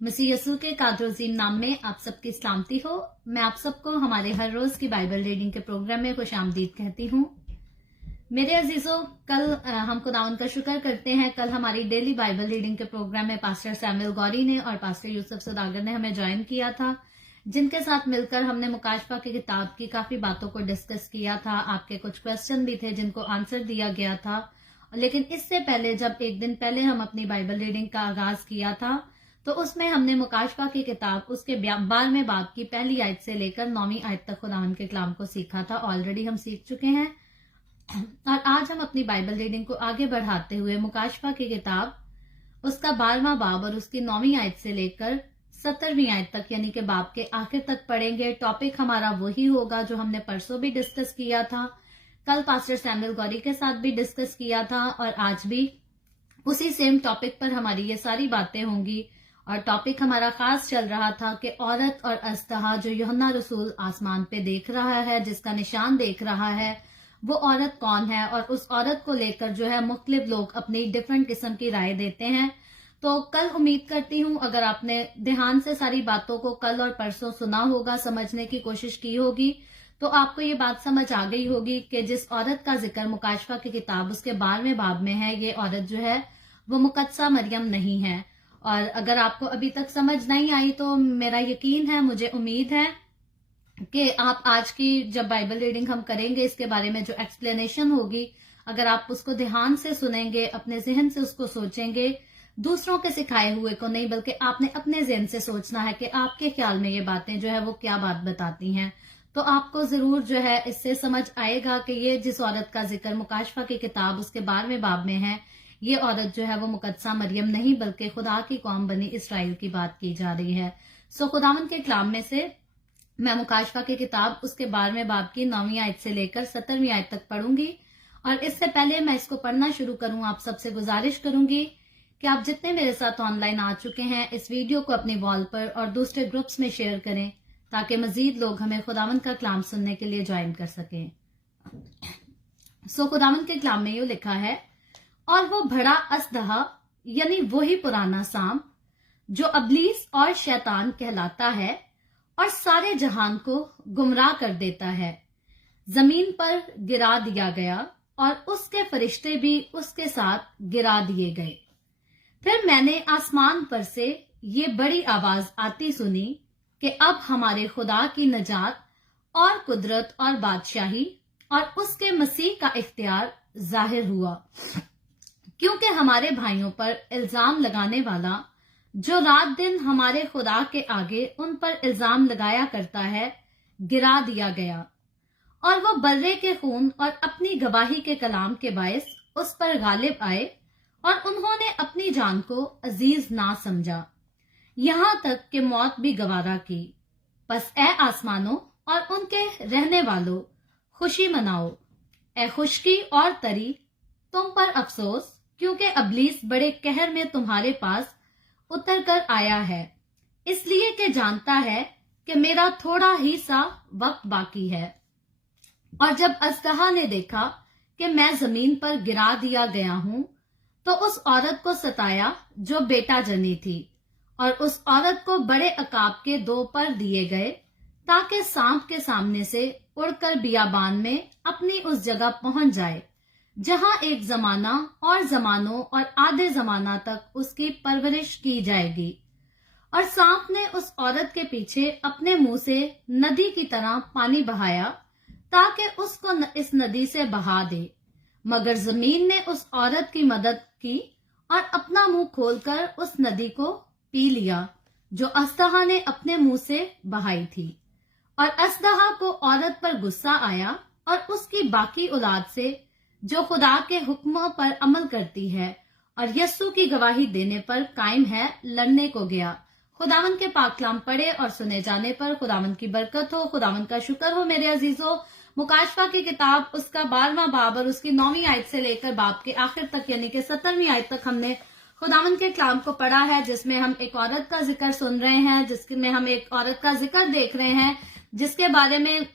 मसीह यसू के कादरोजीम नाम में आप सबकी सलामती हो। मैं आप सबको हमारे हर रोज की बाइबल रीडिंग के प्रोग्राम में खुश आमदीद कहती हूँ। मेरे अजीजों, कल हम खुदावन का शुक्र करते हैं। कल हमारी डेली बाइबल रीडिंग के प्रोग्राम में पास्टर सैमुअल गौरी ने और पास्टर यूसुफ सौदागर ने हमें ज्वाइन किया था, जिनके साथ मिलकर हमने मुकाशफा की किताब की काफी बातों को डिस्कस किया था। आपके कुछ क्वेश्चन भी थे जिनको आंसर दिया गया था। लेकिन इससे पहले जब एक दिन पहले हम अपनी बाइबल रीडिंग का आगाज किया था, तो उसमें हमने मुकाशफा की किताब उसके 12वें बाब की पहली आयत से लेकर 9वीं आयत तक खुदावन के कलाम को सीखा था। ऑलरेडी हम सीख चुके हैं और आज हम अपनी बाइबल रीडिंग को आगे बढ़ाते हुए मुकाशफा की किताब उसका 12वां बाब और उसकी 9वीं आयत से लेकर 17वीं आयत तक यानी कि बाब के आखिर तक पढ़ेंगे। टॉपिक हमारा वही होगा जो हमने परसों भी डिस्कस किया था, कल पास्टर सैमुअल गौरी के साथ भी डिस्कस किया था और आज भी उसी सेम टॉपिक पर हमारी ये सारी बातें होंगी। और टॉपिक हमारा खास चल रहा था कि औरत और अस्तहा जो यूहन्ना रसूल आसमान पे देख रहा है, जिसका निशान देख रहा है, वो औरत कौन है। और उस औरत को लेकर जो है मुख्तलिफ लोग अपनी डिफरेंट किस्म की राय देते हैं। तो कल उम्मीद करती हूँ अगर आपने ध्यान से सारी बातों को कल और परसों सुना होगा, समझने की कोशिश की होगी, तो आपको ये बात समझ आ गई होगी कि जिस औरत का जिक्र मुकाशफा की किताब उसके 12वें बाब में है, ये औरत जो है वो मुकद्दसा मरियम नहीं है। और अगर आपको अभी तक समझ नहीं आई तो मेरा यकीन है, मुझे उम्मीद है कि आप आज की जब बाइबल रीडिंग हम करेंगे, इसके बारे में जो एक्सप्लेनेशन होगी, अगर आप उसको ध्यान से सुनेंगे, अपने जहन से उसको सोचेंगे, दूसरों के सिखाए हुए को नहीं, बल्कि आपने अपने जहन से सोचना है कि आपके ख्याल में ये बातें जो है वो क्या बात बताती हैं, तो आपको जरूर जो है इससे समझ आएगा कि ये जिस औरत का जिक्र मुकाशफा की किताब उसके 12वें बाब में है, ये औरत जो है वो मुकद्दसा मरियम नहीं बल्कि खुदा की कौम बनी इसराइल की बात की जा रही है। सो खुदावन के कलाम में से मैं मुकाशफा की किताब उसके 12वें बाब की 9वीं आयत से लेकर 17वीं आयत तक पढ़ूंगी। और इससे पहले मैं इसको पढ़ना शुरू करूं, आप सबसे गुजारिश करूंगी कि आप जितने मेरे साथ ऑनलाइन आ चुके हैं, इस वीडियो को अपनी वॉल पर और दूसरे ग्रुप्स में शेयर करें ताकि मजीद लोग हमें खुदावन का कलाम सुनने के लिए ज्वाइन कर सकें। सो खुदावन के कलाम में यूं लिखा है, और वो बड़ा अस्तहा यानी वही पुराना सांप जो अबलीस और शैतान कहलाता है और सारे जहान को गुमराह कर देता है, जमीन पर गिरा दिया गया और उसके फरिश्ते भी उसके साथ गिरा दिए गए। फिर मैंने आसमान पर से ये बड़ी आवाज आती सुनी कि अब हमारे खुदा की नजात और कुदरत और बादशाही और उसके मसीह का इख्तियार जाहिर हुआ, क्योंकि हमारे भाइयों पर इल्जाम लगाने वाला जो रात दिन हमारे खुदा के आगे उन पर इल्जाम लगाया करता है, गिरा दिया गया। और वो बर्रे के खून और अपनी गवाही के कलाम के बायस उस पर गालिब आए और उन्होंने अपनी जान को अजीज ना समझा, यहाँ तक कि मौत भी गवारा की। बस ए आसमानों और उनके रहने वालों, खुशी मनाओ। ए खुशकी और तरी, तुम पर अफसोस, क्योंकि अबलीस बड़े कहर में तुम्हारे पास उतर कर आया है, इसलिए कि जानता है कि मेरा थोड़ा ही सा वक्त बाकी है। और जब अस्तहा ने देखा कि मैं जमीन पर गिरा दिया गया हूं, तो उस औरत को सताया जो बेटा जनी थी, और उस औरत को बड़े अकाब के 2 पर दिए गए, ताकि सांप के सामने से उड़कर बियाबान में अपनी उस जगह पहुंच जाए जहां एक जमाना और जमानों और आधे जमाना तक उसकी परवरिश की जाएगी। और सांप ने उस औरत के पीछे अपने मुंह से नदी की तरह पानी बहाया ताकि उसको इस नदी से बहा दे, मगर जमीन ने उस औरत की मदद की और अपना मुंह खोलकर उस नदी को पी लिया जो अस्तहा ने अपने मुंह से बहाई थी। और अस्तहा को औरत पर गुस्सा आया और उसकी बाकी औलाद से जो खुदा के हुक्मों पर अमल करती है और यस्सु की गवाही देने पर कायम है, लड़ने को गया। खुदावन के पाक कलाम पढ़े और सुने जाने पर खुदावन की बरकत हो, खुदावन का शुक्र हो। मेरे अजीजों, मुकाशफा की किताब उसका 12वां बाब और उसकी 9वीं आयत से लेकर बाब के आखिर तक यानी कि 17वीं आयत तक हमने खुदावन के कलाम को पढ़ा है, जिसमें हम एक औरत का जिक्र सुन रहे हैं, जिसमें हम एक औरत का जिक्र देख रहे हैं जिसके बारे में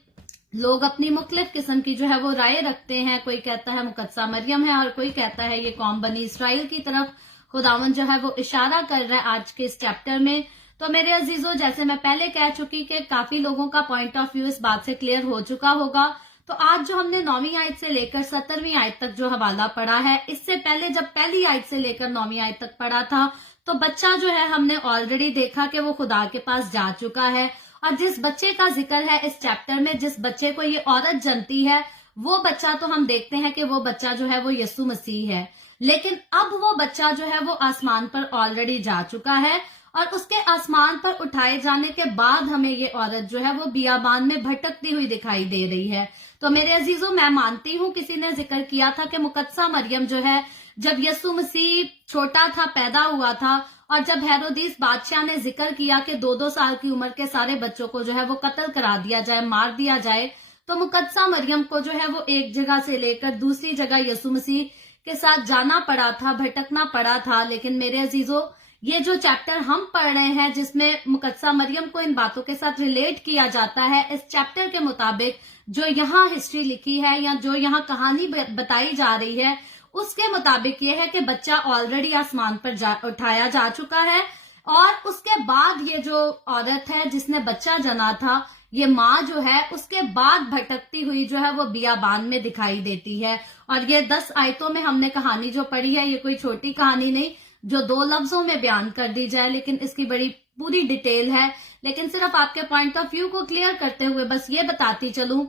लोग अपनी मुख्तलिफ किस्म की जो है वो राय रखते हैं। कोई कहता है मुकद्दसा मरियम है और कोई कहता है ये कौम बनी इसराइल की तरफ खुदावंद जो है वो इशारा कर रहा है आज के इस चैप्टर में। तो मेरे अजीजों, जैसे मैं पहले कह चुकी कि काफी लोगों का पॉइंट ऑफ व्यू इस बात से क्लियर हो चुका होगा। तो आज जो हमने 9वीं आयत से लेकर 17वीं आयत तक जो हवाला पढ़ा है, इससे पहले जब पहली आयत से लेकर 9वीं आयत तक पढ़ा था तो बच्चा जो है हमने ऑलरेडी देखा कि वो खुदा के पास जा चुका है। और जिस बच्चे का जिक्र है इस चैप्टर में, जिस बच्चे को ये औरत जनती है, वो बच्चा तो हम देखते हैं कि वो बच्चा जो है वो यीशु मसीह है। लेकिन अब वो बच्चा जो है वो आसमान पर ऑलरेडी जा चुका है और उसके आसमान पर उठाए जाने के बाद हमें ये औरत जो है वो बियाबान में भटकती हुई दिखाई दे रही है। तो मेरे अजीजों, मैं मानती हूँ किसी ने जिक्र किया था कि मुकद्दसा मरियम जो है जब यीशु मसीह छोटा था, पैदा हुआ था, और जब हेरोदिस बादशाह ने जिक्र किया कि 2-2 साल की उम्र के सारे बच्चों को जो है वो कत्ल करा दिया जाए, मार दिया जाए, तो मुकद्दसा मरियम को जो है वो एक जगह से लेकर दूसरी जगह यीशु मसीह के साथ जाना पड़ा था, भटकना पड़ा था। लेकिन मेरे अजीजों, ये जो चैप्टर हम पढ़ रहे हैं जिसमें मुकद्दसा मरियम को इन बातों के साथ रिलेट किया जाता है, इस चैप्टर के मुताबिक जो यहाँ हिस्ट्री लिखी है या जो यहाँ कहानी बताई जा रही है, उसके मुताबिक ये है कि बच्चा ऑलरेडी आसमान पर उठाया जा चुका है। और उसके बाद ये जो औरत है जिसने बच्चा जना था, ये माँ जो है उसके बाद भटकती हुई जो है वो बियाबान में दिखाई देती है। और ये 10 आयतों में हमने कहानी जो पढ़ी है, ये कोई छोटी कहानी नहीं जो 2 लफ्जों में बयान कर दी जाए, लेकिन इसकी बड़ी पूरी डिटेल है। लेकिन सिर्फ आपके पॉइंट ऑफ व्यू को क्लियर करते हुए बस ये बताती चलूं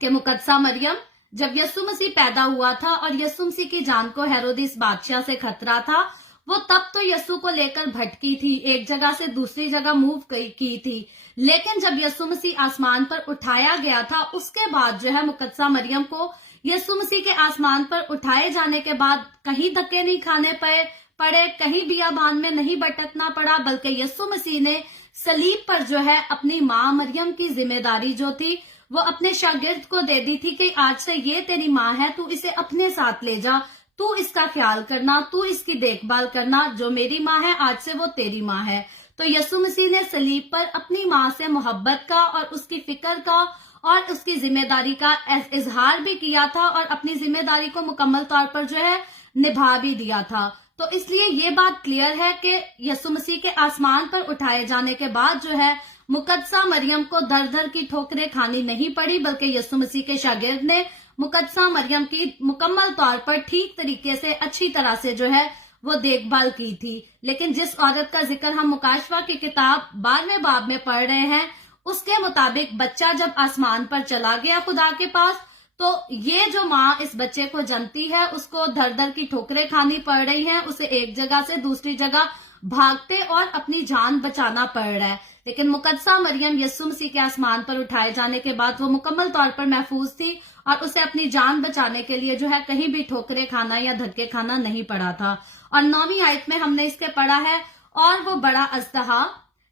कि मुकद्दसा मरियम जब यीशु मसीह पैदा हुआ था और यीशु मसीह की जान को हेरोदिस बादशाह से खतरा था, वो तब तो यीशु को लेकर भटकी थी, एक जगह से दूसरी जगह मूव की थी। लेकिन जब यीशु मसीह आसमान पर उठाया गया था, उसके बाद जो है मुकद्दसा मरियम को यीशु मसीह के आसमान पर उठाए जाने के बाद कहीं धक्के नहीं खाने पड़े, कहीं बियाबान में नहीं भटकना पड़ा, बल्कि यीशु मसीह ने सलीब पर जो है अपनी माँ मरियम की जिम्मेदारी जो थी वो अपने शागिर्द को दे दी थी कि आज से ये तेरी माँ है, तू इसे अपने साथ ले जा, तू इसका ख्याल करना, तू इसकी देखभाल करना, जो मेरी माँ है आज से वो तेरी माँ है। तो यीशु मसीह ने सलीब पर अपनी माँ से मोहब्बत का और उसकी फिक्र का और उसकी जिम्मेदारी का इजहार भी किया था और अपनी जिम्मेदारी को मुकम्मल तौर पर जो है निभा भी दिया था। तो इसलिए ये बात क्लियर है कि यीशु मसीह के आसमान पर उठाए जाने के बाद जो है मुकद्दसा मरियम को दर दर की ठोकरें खानी नहीं पड़ी, बल्कि यीशु मसीह के शागिर्द ने मुकद्दसा मरियम की मुकम्मल तौर पर ठीक तरीके से अच्छी तरह से जो है वो देखभाल की थी। लेकिन जिस औरत का जिक्र हम मुकाशवा की किताब 12वें बाब में पढ़ रहे हैं, उसके मुताबिक बच्चा जब आसमान पर चला गया खुदा के पास, तो ये जो माँ इस बच्चे को जनती है उसको दर दर की ठोकरें खानी पड़ रही हैं, उसे एक जगह से दूसरी जगह भागते और अपनी जान बचाना पड़ रहा है। लेकिन मुकद्दसा मरियम यीशु मसीह के आसमान पर उठाए जाने के बाद वो मुकम्मल तौर पर महफूज थी और उसे अपनी जान बचाने के लिए जो है कहीं भी ठोकरें खाना या धक्के खाना नहीं पड़ा था। और 9वीं आयत में हमने इसके पढ़ा है, और वो बड़ा अजदहा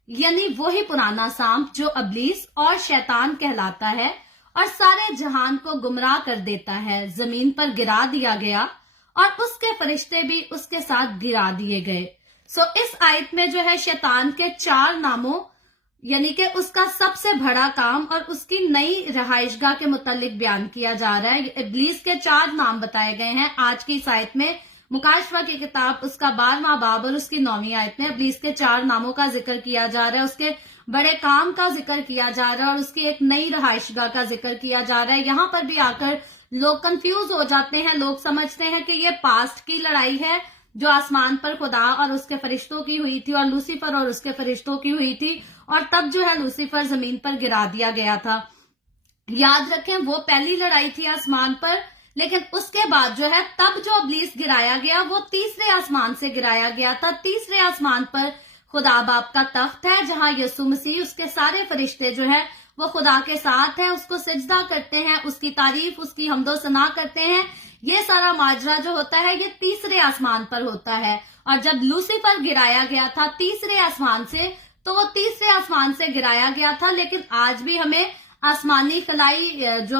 यानी वही पुराना सांप जो अबलीस और शैतान कहलाता है और सारे जहान को गुमराह कर देता है, जमीन पर गिरा दिया गया और उसके फरिश्ते भी उसके साथ गिरा दिए गए। इस आयत में जो है शैतान के 4 नामों यानी कि उसका सबसे बड़ा काम और उसकी नई रहाइशगाह के मुतालिक बयान किया जा रहा है। इब्लीस के 4 नाम बताए गए हैं आज की इस आयत में। मुकाशवा की किताब उसका 12वां बाब और उसकी 9वीं आयत में इब्लीस के 4 नामों का जिक्र किया जा रहा है, उसके बड़े काम का जिक्र किया जा रहा है और उसकी एक नई रहाइशगाह का जिक्र किया जा रहा है। यहाँ पर भी आकर लोग कंफ्यूज हो जाते हैं, लोग समझते हैं कि ये पास्ट की लड़ाई है जो आसमान पर खुदा और उसके फरिश्तों की हुई थी और लूसीफर और उसके फरिश्तों की हुई थी, और तब जो है लूसीफर जमीन पर गिरा दिया गया था। याद रखें, वो पहली लड़ाई थी आसमान पर, लेकिन उसके बाद जो है तब जो इब्लीस गिराया गया वो तीसरे आसमान से गिराया गया था। तीसरे आसमान पर खुदा बाप का तख्त है जहां यीशु मसीह उसके सारे फरिश्ते जो है वो खुदा के साथ हैं, उसको सजदा करते हैं, उसकी तारीफ उसकी हम्दो सना करते हैं। ये सारा माजरा जो होता है ये तीसरे आसमान पर होता है। और जब लूसीफर गिराया गया था तीसरे आसमान से, तो वो तीसरे आसमान से गिराया गया था। लेकिन आज भी हमें आसमानी खलाई जो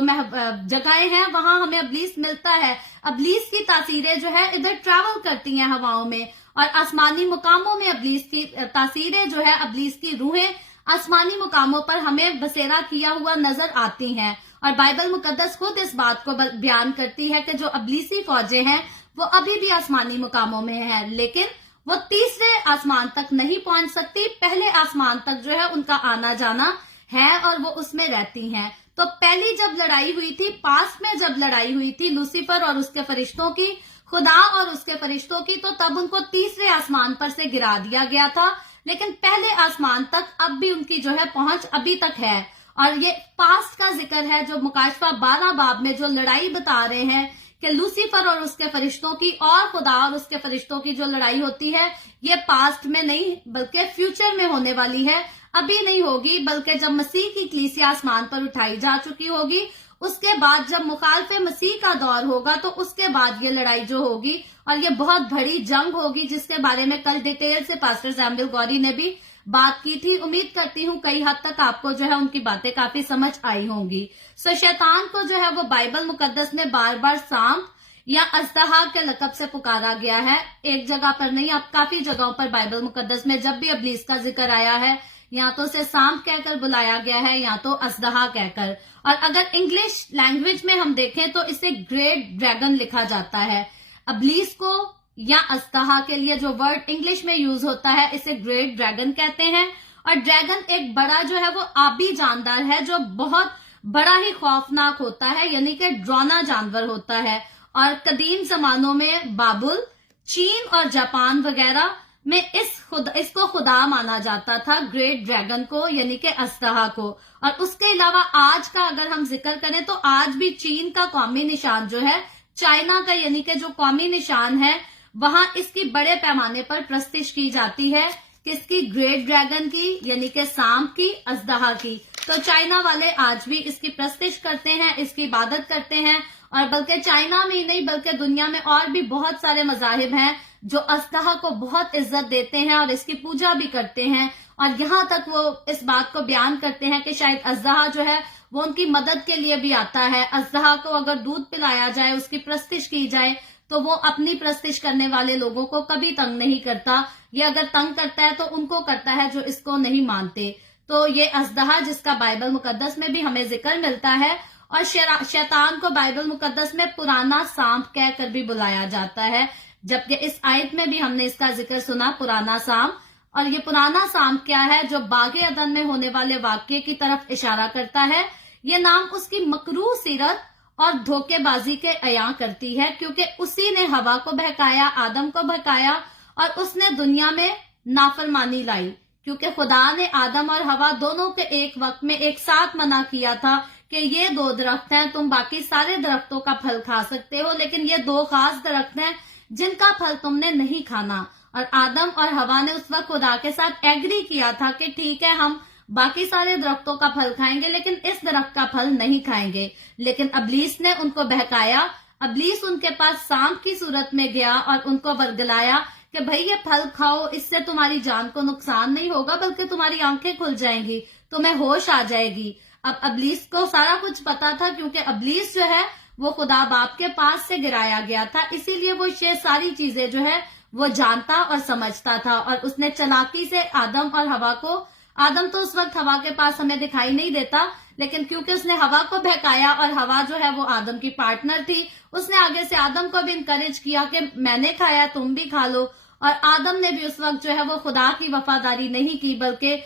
जगहें हैं वहां हमें इब्लीस मिलता है। इब्लीस की तासीरें जो है इधर ट्रैवल करती हैं हवाओं में, और आसमानी मुकामों में इब्लीस की तासीरें जो है, इब्लीस की रूहें आसमानी मुकामों पर हमें बसेरा किया हुआ नजर आती हैं। और बाइबल मुकद्दस खुद इस बात को बयान करती है कि जो इब्लीसी फौजें हैं वो अभी भी आसमानी मुकामों में है, लेकिन वो तीसरे आसमान तक नहीं पहुंच सकती। पहले आसमान तक जो है उनका आना जाना है और वो उसमें रहती हैं। तो पहली जब लड़ाई हुई थी, पास्ट में जब लड़ाई हुई थी लूसीफर और उसके फरिश्तों की, खुदा और उसके फरिश्तों की, तो तब उनको तीसरे आसमान पर से गिरा दिया गया था। लेकिन पहले आसमान तक अब भी उनकी जो है पहुंच अभी तक है। और ये पास्ट का जिक्र है जो मुकाशफा 12 बाब में जो लड़ाई बता रहे हैं कि लूसीफर और उसके फरिश्तों की और खुदा और उसके फरिश्तों की जो लड़ाई होती है, ये पास्ट में नहीं बल्कि फ्यूचर में होने वाली है। अभी नहीं होगी, बल्कि जब मसीह की कलीसिया आसमान पर उठाई जा चुकी होगी, उसके बाद जब मुखालफे मसीह का दौर होगा, तो उसके बाद ये लड़ाई जो होगी और ये बहुत बड़ी जंग होगी, जिसके बारे में कल डिटेल से पास्टर सैमुअल गौरी ने भी बात की थी। उम्मीद करती हूँ कई हद तक आपको जो है उनकी बातें काफी समझ आई होंगी। सो शैतान को जो है वो बाइबल मुकद्दस में बार बार सांप या अजदहा के लकब से पुकारा गया है। एक जगह पर नहीं, अब काफी जगहों पर बाइबल मुकद्दस में जब भी इब्लीस का जिक्र आया है, या तो उसे सांप कहकर बुलाया गया है या तो अजदहा कहकर। और अगर इंग्लिश लैंग्वेज में हम देखें तो इसे ग्रेट ड्रैगन लिखा जाता है। इब्लीस को या अजदहा के लिए जो वर्ड इंग्लिश में यूज होता है, इसे ग्रेट ड्रैगन कहते हैं। और ड्रैगन एक बड़ा जो है वो आबी जानदार है, जो बहुत बड़ा ही खौफनाक होता है, यानी कि डरावना जानवर होता है। और कदीम जमानों में बाबुल, चीन और जापान वगैरह में इसको खुदा माना जाता था, ग्रेट ड्रैगन को, यानी कि अजदहा को। और उसके अलावा आज का अगर हम जिक्र करें तो आज भी चीन का कौमी निशान जो है, चाइना का यानी कि जो कौमी निशान है, वहां इसकी बड़े पैमाने पर प्रस्तिश की जाती है। किसकी? ग्रेट ड्रैगन की, यानी कि सांप की, अजदहा की। तो चाइना वाले आज भी इसकी प्रस्तिश करते हैं, इसकी इबादत करते हैं। और बल्कि चाइना में ही नहीं बल्कि दुनिया में और भी बहुत सारे मजाहिब हैं जो अजदहा को बहुत इज्जत देते हैं और इसकी पूजा भी करते हैं। और यहाँ तक वो इस बात को बयान करते हैं कि शायद अजदहा जो है वो उनकी मदद के लिए भी आता है। अजदहा को अगर दूध पिलाया जाए, उसकी प्रस्तिश की जाए, तो वो अपनी प्रस्तिश करने वाले लोगों को कभी तंग नहीं करता। ये अगर तंग करता है तो उनको करता है जो इसको नहीं मानते। तो ये अजदहा जिसका बाइबल मुकद्दस में भी हमें जिक्र मिलता है, और शैतान को बाइबल मुकद्दस में पुराना सांप कहकर भी बुलाया जाता है, जबकि इस आयत में भी हमने इसका जिक्र सुना, पुराना सांप। और ये पुराना सांप क्या है? जो बागे अदन में होने वाले वाक्य की तरफ इशारा करता है। ये नाम उसकी मकरूह सीरत और धोखेबाजी के अयां करती है, क्योंकि उसी ने हवा को बहकाया, आदम को बहकाया, और उसने दुनिया में नाफरमानी लाई। क्योंकि खुदा ने आदम और हवा दोनों के एक वक्त में एक साथ मना किया था कि ये 2 दरख्त हैं, तुम बाकी सारे दरख्तों का फल खा सकते हो, लेकिन ये 2 खास दरख्त हैं जिनका फल तुमने नहीं खाना। और आदम और हवा ने उस वक्त खुदा के साथ एग्री किया था कि ठीक है, हम बाकी सारे दरख्तों का फल खाएंगे लेकिन इस दरख्त का फल नहीं खाएंगे। लेकिन इब्लीस ने उनको बहकाया। इब्लीस उनके पास सांप की सूरत में गया और उनको वर्गलाया कि भाई ये फल खाओ, इससे तुम्हारी जान को नुकसान नहीं होगा, बल्कि तुम्हारी आंखें खुल जाएंगी, तुम्हें होश आ जाएगी। अब इब्लीस को सारा कुछ पता था, क्योंकि इब्लीस जो है वो खुदा बाप के पास से गिराया गया था, इसीलिए वो ये सारी चीजें जो है वो जानता और समझता था। और उसने चालाकी से आदम और हवा को, आदम तो उस वक्त हवा के पास हमें दिखाई नहीं देता, लेकिन क्योंकि उसने हवा को बहकाया और हवा जो है वो आदम की पार्टनर थी, उसने आगे से आदम को भी इनकरेज किया कि मैंने खाया, तुम भी खा लो। और आदम ने भी उस वक्त जो है वो खुदा की वफादारी नहीं की, बल्कि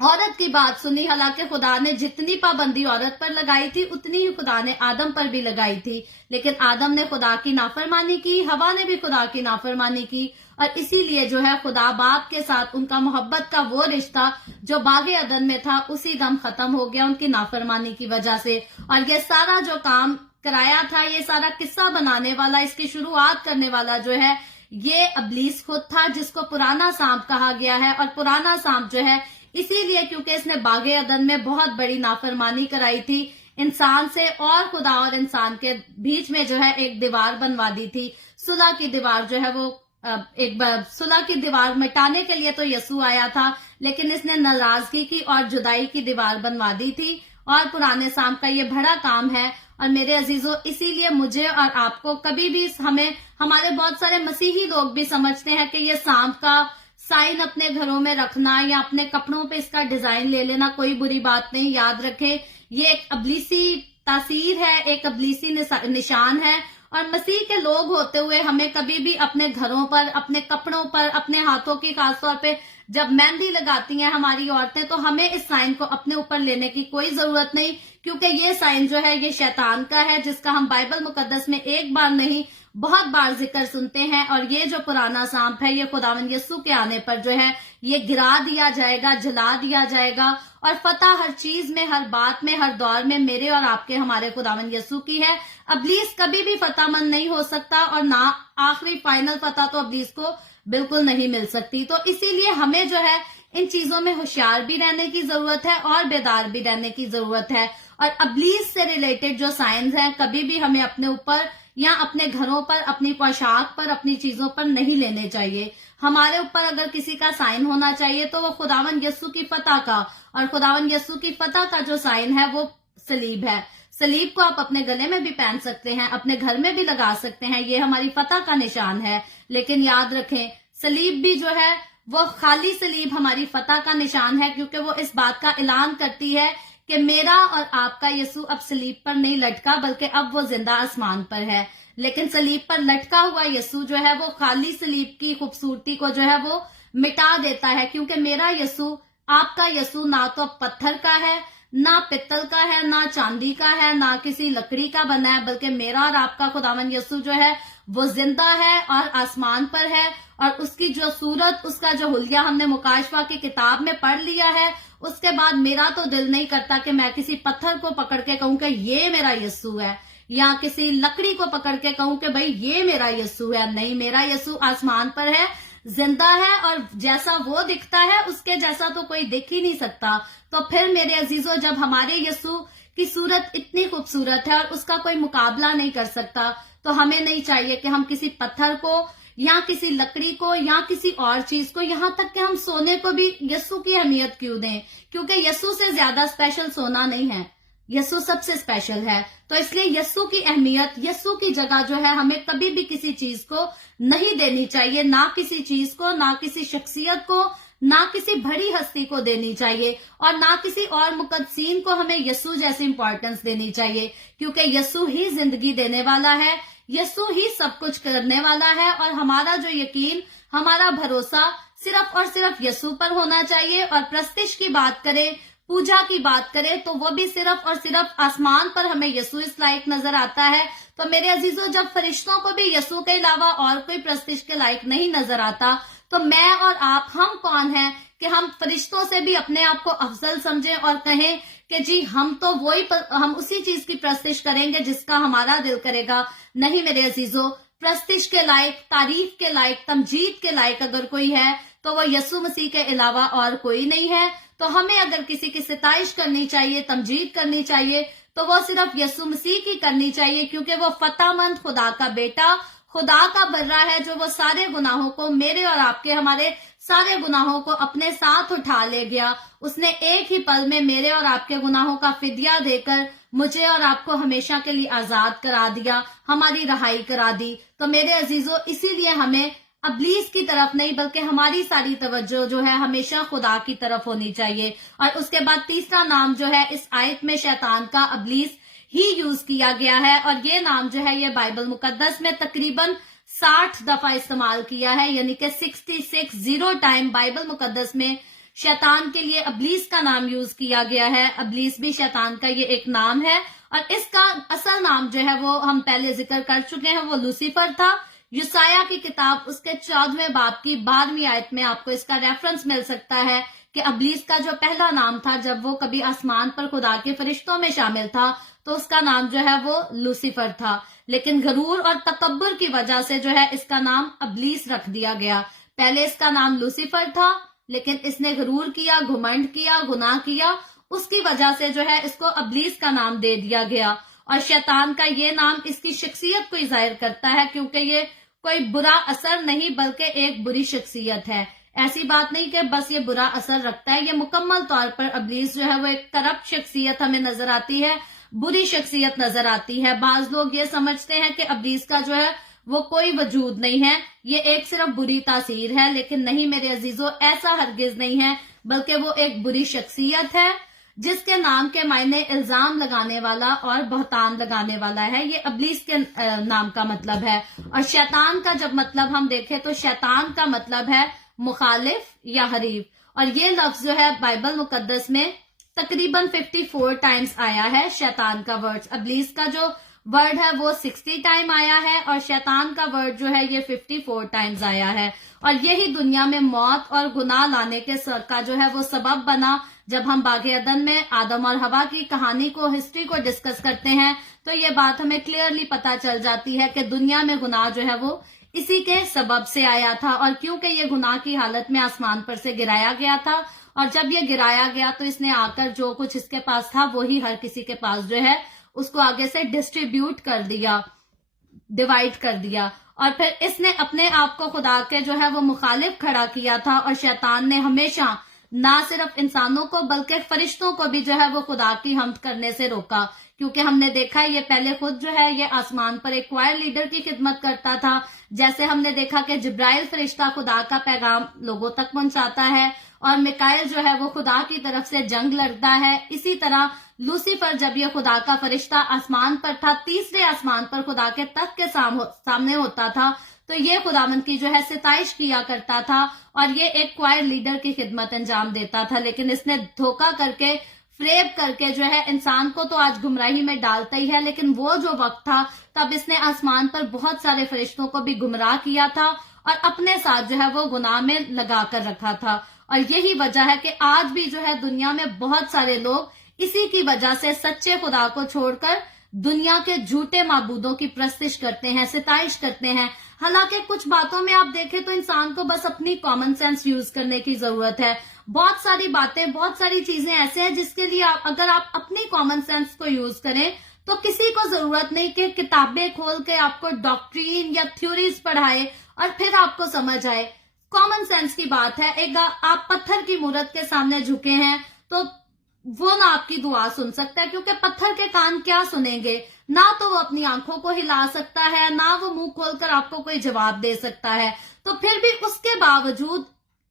औरत की बात सुनी। हालांकि खुदा ने जितनी पाबंदी औरत पर लगाई थी, उतनी ही खुदा ने आदम पर भी लगाई थी, लेकिन आदम ने खुदा की नाफरमानी की, हवा ने भी खुदा की नाफरमानी की। और इसीलिए जो है खुदा बाप के साथ उनका मोहब्बत का वो रिश्ता जो बागे अदन में था, उसी दम खत्म हो गया उनकी नाफरमानी की वजह से। और ये सारा जो काम कराया था, ये सारा किस्सा बनाने वाला, इसकी शुरुआत करने वाला जो है, ये इब्लीस खुद था, जिसको पुराना सांप कहा गया है। और पुराना सांप जो है इसीलिए क्योंकि इसने बागे अदन में बहुत बड़ी नाफरमानी कराई थी इंसान से, और खुदा और इंसान के बीच में जो है एक दीवार बनवा दी थी, सुलह की दीवार जो है वो। एक बार सुलह की दीवार मिटाने के लिए तो यसू आया था, लेकिन इसने नाराजगी की और जुदाई की दीवार बनवा दी थी। और पुराने सांप का ये बड़ा काम है। और मेरे अजीजों, इसीलिए मुझे और आपको कभी भी, हमें, हमारे बहुत सारे मसीही लोग भी समझते हैं कि ये सांप का साइन अपने घरों में रखना या अपने कपड़ों पे इसका डिजाइन ले लेना कोई बुरी बात नहीं। याद रखें, ये एक इब्लीसी तासीर है, एक इब्लीसी निशान है। और मसीह के लोग होते हुए हमें कभी भी अपने घरों पर, अपने कपड़ों पर, अपने हाथों की खासतौर पे जब मेहंदी लगाती हैं हमारी औरतें, तो हमें इस साइन को अपने ऊपर लेने की कोई जरूरत नहीं, क्योंकि ये साइन जो है ये शैतान का है, जिसका हम बाइबल मुकद्दस में एक बार नहीं बहुत बार जिक्र सुनते हैं। और ये जो पुराना सांप है ये खुदावंद यीशु के आने पर जो है ये गिरा दिया जाएगा, जला दिया जाएगा, और फतह हर चीज में, हर बात में, हर दौर में मेरे और आपके, हमारे खुदावंद यीशु की है। इब्लीस कभी भी फतहमंद नहीं हो सकता, और ना आखिरी फाइनल फतह तो इब्लीस को बिल्कुल नहीं मिल सकती। तो इसीलिए हमें जो है इन चीजों में होशियार भी रहने की जरूरत है और बेदार भी रहने की जरूरत है। और इब्लीस से रिलेटेड जो साइंस हैं कभी भी हमें अपने ऊपर या अपने घरों पर, अपनी पोशाक पर, अपनी चीजों पर नहीं लेने चाहिए। हमारे ऊपर अगर किसी का साइन होना चाहिए तो वो खुदावंद यीशु की फतह का, और खुदावंद यीशु की फतह का जो साइन है वो सलीब है। सलीब को आप अपने गले में भी पहन सकते हैं, अपने घर में भी लगा सकते हैं, ये हमारी फतह का निशान है। लेकिन याद रखें सलीब भी जो है वो खाली सलीब हमारी फतह का निशान है, क्योंकि वो इस बात का ऐलान करती है कि मेरा और आपका यीशु अब सलीब पर नहीं लटका, बल्कि अब वो जिंदा आसमान पर है। लेकिन सलीब पर लटका हुआ यीशु जो है वो खाली सलीब की खूबसूरती को जो है वो मिटा देता है, क्योंकि मेरा यीशु, आपका यीशु ना तो पत्थर का है, ना पित्तल का है, ना चांदी का है, ना किसी लकड़ी का बना है, बल्कि मेरा और आपका खुदावंद यीशु जो है वो जिंदा है और आसमान पर है। और उसकी जो सूरत, उसका जो हुलिया हमने मुकाशवा की किताब में पढ़ लिया है, उसके बाद मेरा तो दिल नहीं करता कि मैं किसी पत्थर को पकड़ के कहूं कि ये मेरा यीशु है, या किसी लकड़ी को पकड़ के कहूं कि भाई ये मेरा यीशु है। नहीं, मेरा यीशु आसमान पर है, जिंदा है, और जैसा वो दिखता है उसके जैसा तो कोई दिख ही नहीं सकता। तो फिर मेरे अजीजों, जब हमारे यीशु की सूरत इतनी खूबसूरत है और उसका कोई मुकाबला नहीं कर सकता, तो हमें नहीं चाहिए कि हम किसी पत्थर को या किसी लकड़ी को या किसी और चीज को, यहाँ तक कि हम सोने को भी यीशु की अहमियत क्यों दें, क्योंकि यीशु से ज्यादा स्पेशल सोना नहीं है, यीशु सबसे स्पेशल है। तो इसलिए यीशु की अहमियत, यीशु की जगह जो है हमें कभी भी किसी चीज को नहीं देनी चाहिए, ना किसी चीज को, ना किसी शख्सियत को, ना किसी बड़ी हस्ती को देनी चाहिए, और ना किसी और मुकद्दसीन को हमें यीशु जैसी इंपॉर्टेंस देनी चाहिए, क्योंकि यीशु ही जिंदगी देने वाला है, यीशु ही सब कुछ करने वाला है। और हमारा जो यकीन, हमारा भरोसा सिर्फ और सिर्फ यीशु पर होना चाहिए। और प्रस्तिश की बात करें, पूजा की बात करें, तो वो भी सिर्फ और सिर्फ आसमान पर हमें यीशु इस लायक नजर आता है। तो मेरे अजीजों, जब फरिश्तों को भी यीशु के अलावा और कोई प्रस्तिश के लायक नहीं नजर आता, तो मैं और आप, हम कौन हैं कि हम फरिश्तों से भी अपने आप को अफजल समझें और कहें कि जी हम तो हम उसी चीज की प्रस्तिश करेंगे जिसका हमारा दिल करेगा। नहीं मेरे अजीजों, प्रस्तिश के लायक, तारीफ के लायक, तमजीद के लायक अगर कोई है तो वो यीशु मसीह के अलावा और कोई नहीं है। तो हमें अगर किसी की सिताइश करनी चाहिए, तमजीद करनी चाहिए, तो वो सिर्फ यीशु मसीह की करनी चाहिए, क्योंकि वो फतहमंद खुदा का बेटा, खुदा का बर्रा है, जो वो सारे गुनाहों को, मेरे और आपके, हमारे सारे गुनाहों को अपने साथ उठा ले गया। उसने एक ही पल में मेरे और आपके गुनाहों का फिदिया देकर मुझे और आपको हमेशा के लिए आजाद करा दिया, हमारी रहाई करा दी। तो मेरे अजीजों, इसीलिए हमें इब्लीस की तरफ नहीं, बल्कि हमारी सारी तवज्जो जो है हमेशा खुदा की तरफ होनी चाहिए। और उसके बाद तीसरा नाम जो है इस आयत में शैतान का, इब्लीस ही यूज किया गया है। और ये नाम जो है ये बाइबल मुकद्दस में तकरीबन 60 दफा इस्तेमाल किया है, यानी कि 66 टाइम बाइबल मुकद्दस में शैतान के लिए इब्लीस का नाम यूज किया गया है। इब्लीस भी शैतान का ये एक नाम है, और इसका असल नाम जो है वो हम पहले जिक्र कर चुके हैं, वो लूसीफर था। यूसाया की किताब उसके 14वें बाब की 12वीं आयत में आपको इसका रेफरेंस मिल सकता है कि इब्लीस का जो पहला नाम था जब वो कभी आसमान पर खुदा के फरिश्तों में शामिल था, तो उसका नाम जो है वो लूसीफर था। लेकिन गरूर और तकब्बुर की वजह से जो है इसका नाम इब्लीस रख दिया गया। पहले इसका नाम लूसीफर था, लेकिन इसने गरूर किया, घुमंड किया, गुनाह किया, उसकी वजह से जो है इसको इब्लीस का नाम दे दिया गया। और शैतान का ये नाम इसकी शख्सियत को जाहिर करता है, क्योंकि ये कोई बुरा असर नहीं बल्कि एक बुरी शख्सियत है। ऐसी बात नहीं कि बस ये बुरा असर रखता है, ये मुकम्मल तौर पर इब्लीस जो है वो एक करप्ट शख्सियत हमें नजर आती है, बुरी शख्सियत नजर आती है। बाज लोग ये समझते हैं कि इब्लीस का जो है वो कोई वजूद नहीं है, ये एक सिर्फ बुरी तासीर है। लेकिन नहीं मेरे अजीजों, ऐसा हरगिज नहीं है, बल्कि वो एक बुरी शख्सियत है جس کے نام کے معنی الزام لگانے والا اور بہتان لگانے والا ہے. یہ ابلیس کے نام کا مطلب ہے. اور شیطان کا جب مطلب ہم دیکھیں تو شیطان کا مطلب ہے مخالف یا حریف. اور یہ لفظ جو ہے بائبل مقدس میں تقریباً 54 ٹائمز آیا ہے. شیطان کا ورڈ، ابلیس کا جو ورڈ ہے وہ 60 ٹائم آیا ہے، اور شیطان کا ورڈ جو ہے یہ 54 ٹائمز آیا ہے. اور یہی دنیا میں موت اور گناہ لانے کا جو ہے وہ سبب بنا. جب ہم باغ عدن میں آدم اور حوا کی کہانی کو، ہسٹری کو ڈسکس کرتے ہیں تو یہ بات ہمیں کلیئرلی پتا چل جاتی ہے کہ دنیا میں گناہ جو ہے وہ اسی کے سبب سے آیا تھا. اور کیونکہ یہ گناہ کی حالت میں آسمان پر سے گرایا گیا تھا، اور جب یہ گرایا گیا تو اس نے آ کر جو کچھ اس کے پاس تھا وہی ہر کسی کے پاس جو ہے اس کو آگے سے ڈسٹریبیوٹ کر دیا، ڈیوائڈ کر دیا. اور پھر اس نے اپنے آپ کو خدا کے جو ہے وہ مخالف کھڑا کیا تھا. اور شیطان نے ہمیشہ نہ صرف انسانوں کو بلکہ فرشتوں کو بھی جو ہے وہ خدا کی حمد کرنے سے روکا. کیونکہ ہم نے دیکھا یہ پہلے خود جو ہے یہ آسمان پر ایک کوائر لیڈر کی خدمت کرتا تھا. جیسے ہم نے دیکھا کہ جبرائیل فرشتہ خدا کا پیغام لوگوں تک پہنچاتا ہے، اور میکائیل جو ہے وہ خدا کی طرف سے جنگ لڑتا ہے. اسی طرح لوسیفر جب یہ خدا کا فرشتہ آسمان پر تھا، تیسرے آسمان پر خدا کے تخت کے سامنے ہوتا تھا، تو یہ خداوند کی جو ہے ستائش کیا کرتا تھا اور یہ ایک کوائر لیڈر کی خدمت انجام دیتا تھا. لیکن اس نے دھوکہ کر کے، فریب کر کے جو ہے انسان کو تو آج گمراہی میں ڈالتا ہی ہے، لیکن وہ جو وقت تھا تب اس نے آسمان پر بہت سارے فرشتوں کو بھی گمراہ کیا تھا اور اپنے ساتھ جو ہے وہ گناہ میں لگا کر رکھا تھا. اور یہی وجہ ہے کہ آج بھی جو ہے دنیا میں بہت سارے لوگ اسی کی وجہ سے سچے خدا کو چھوڑ کر دنیا کے جھوٹے معبودوں کی پرستش کرتے ہیں، ستائش کرتے ہیں. حالانکہ کچھ باتوں میں آپ دیکھیں تو انسان کو بس اپنی کامن سینس یوز کرنے کی ضرورت ہے. بہت ساری باتیں، بہت ساری چیزیں ایسے ہیں جس کے لیے اگر آپ اپنی کامن سینس کو یوز کریں تو کسی کو ضرورت نہیں کہ کتابیں کھول کے آپ کو ڈاکٹرین یا تھیوریز پڑھائے اور پھر آپ کو سمجھ آئے. کامن سینس کی بات ہے. ایک آپ پتھر کی مورت کے سامنے جھکے ہیں تو وہ نہ آپ کی دعا سن سکتا ہے، کیونکہ پتھر کے کان کیا سنیں گے؟ نہ تو وہ اپنی آنکھوں کو ہلا سکتا ہے، نہ وہ منہ کھول کر آپ کو کوئی جواب دے سکتا ہے. تو پھر بھی اس کے باوجود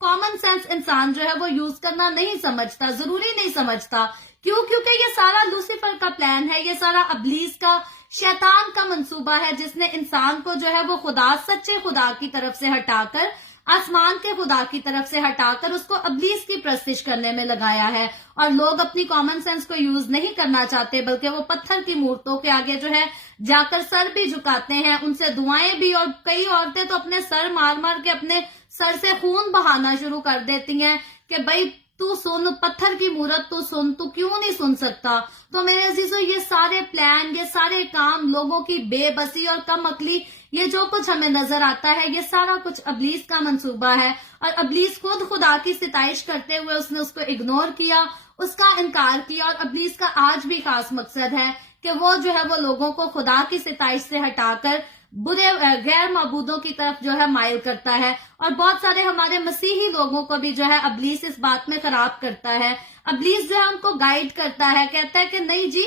کامن سینس انسان جو ہے وہ یوز کرنا نہیں سمجھتا، ضروری نہیں سمجھتا. کیونکہ یہ سارا لوسیفر کا پلان ہے، یہ سارا ابلیس کا، شیطان کا منصوبہ ہے، جس نے انسان کو جو ہے وہ خدا، سچے خدا کی طرف سے ہٹا کر، آسمان کے خدا کی طرف سے ہٹا کر اس کو ابلیس کی پرستش کرنے میں لگایا ہے. اور لوگ اپنی کامن سینس کو یوز نہیں کرنا چاہتے، بلکہ وہ پتھر کی مورتوں کے آگے جو ہے جا کر سر بھی جھکاتے ہیں، ان سے دعائیں بھی. اور کئی عورتیں تو اپنے سر مار مار کے اپنے سر سے خون بہانا شروع کر دیتی ہیں کہ بھائی تو سن، پتھر کی مورت تو سن، تو کیوں نہیں سن سکتا؟ تو میرے عزیزو، یہ سارے پلان، یہ سارے کام، لوگوں کی بے بسی اور کم عقلی، یہ جو کچھ ہمیں نظر آتا ہے یہ سارا کچھ ابلیس کا منصوبہ ہے. اور ابلیس خود خدا کی ستائش کرتے ہوئے اس نے اس کو اگنور کیا، اس کا انکار کیا. اور ابلیس کا آج بھی خاص مقصد ہے کہ وہ جو ہے وہ لوگوں کو خدا کی ستائش سے ہٹا کر برے غیر معبودوں کی طرف جو ہے مائل کرتا ہے. اور بہت سارے ہمارے مسیحی لوگوں کو بھی جو ہے ابلیس اس بات میں خراب کرتا ہے. ابلیس جو ہے ان کو گائیڈ کرتا ہے، کہتا ہے کہ نہیں جی،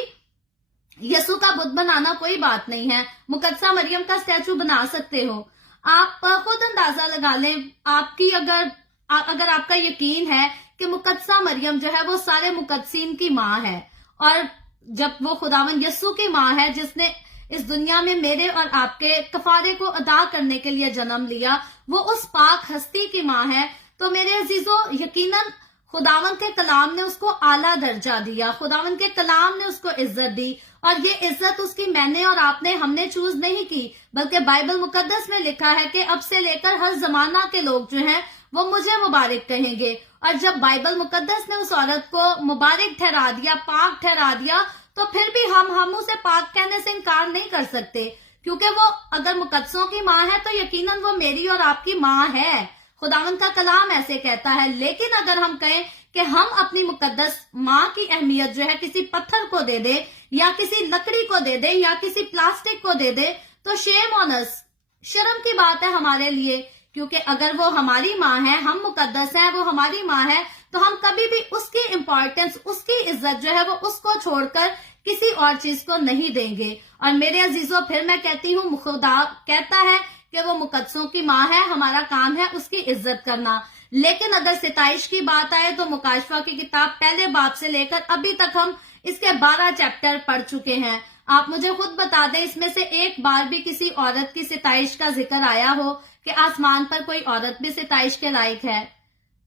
یسوع کا بت بنانا کوئی بات نہیں ہے، مقدسہ مریم کا اسٹیچو بنا سکتے ہو. آپ خود اندازہ لگا لیں، آپ کی اگر آپ کا یقین ہے کہ مقدسہ مریم جو ہے وہ سارے مقدسین کی ماں ہے، اور جب وہ خداوند یسوع کی ماں ہے جس نے اس دنیا میں میرے اور آپ کے کفارے کو ادا کرنے کے لیے جنم لیا، وہ اس پاک ہستی کی ماں ہے، تو میرے عزیزو یقیناً خداوند کے کلام نے اس کو اعلیٰ درجہ دیا، خداوند کے کلام نے اس کو عزت دی. اور یہ عزت اس کی میں نے اور آپ نے، ہم نے چوز نہیں کی، بلکہ بائبل مقدس میں لکھا ہے کہ اب سے لے کر ہر زمانہ کے لوگ جو ہیں وہ مجھے مبارک کہیں گے. اور جب بائبل مقدس نے اس عورت کو مبارک ٹھہرا دیا، پاک ٹھہرا دیا، تو پھر بھی ہم اسے پاک کہنے سے انکار نہیں کر سکتے، کیونکہ وہ اگر مقدسوں کی ماں ہے تو یقیناً وہ میری اور آپ کی ماں ہے. خداوند کا کلام ایسے کہتا ہے. لیکن اگر ہم کہیں کہ ہم اپنی مقدس ماں کی اہمیت جو ہے کسی پتھر کو دے دے، یا کسی لکڑی کو دے دے، یا کسی پلاسٹک کو دے دے، تو شیم آن اس، شرم کی بات ہے ہمارے لیے. کیونکہ اگر وہ ہماری ماں ہے، ہم مقدس ہیں، وہ ہماری ماں ہے، تو ہم کبھی بھی اس کی امپورٹنس، اس کی عزت جو ہے وہ اس کو چھوڑ کر کسی اور چیز کو نہیں دیں گے. اور میرے عزیزوں، پھر میں کہتی ہوں، خدا کہتا ہے کہ وہ مقدسوں کی ماں ہے، ہمارا کام ہے اس کی عزت کرنا. लेकिन अगर सिताइश की बात आए तो मुकाशफा की किताब पहले बाब से लेकर अभी तक हम इसके 12 चैप्टर पढ़ चुके हैं। आप मुझे खुद बता दें, इसमें से एक बार भी किसी औरत की सिताइश का जिक्र आया हो कि आसमान पर कोई औरत भी सिताइश के लायक है?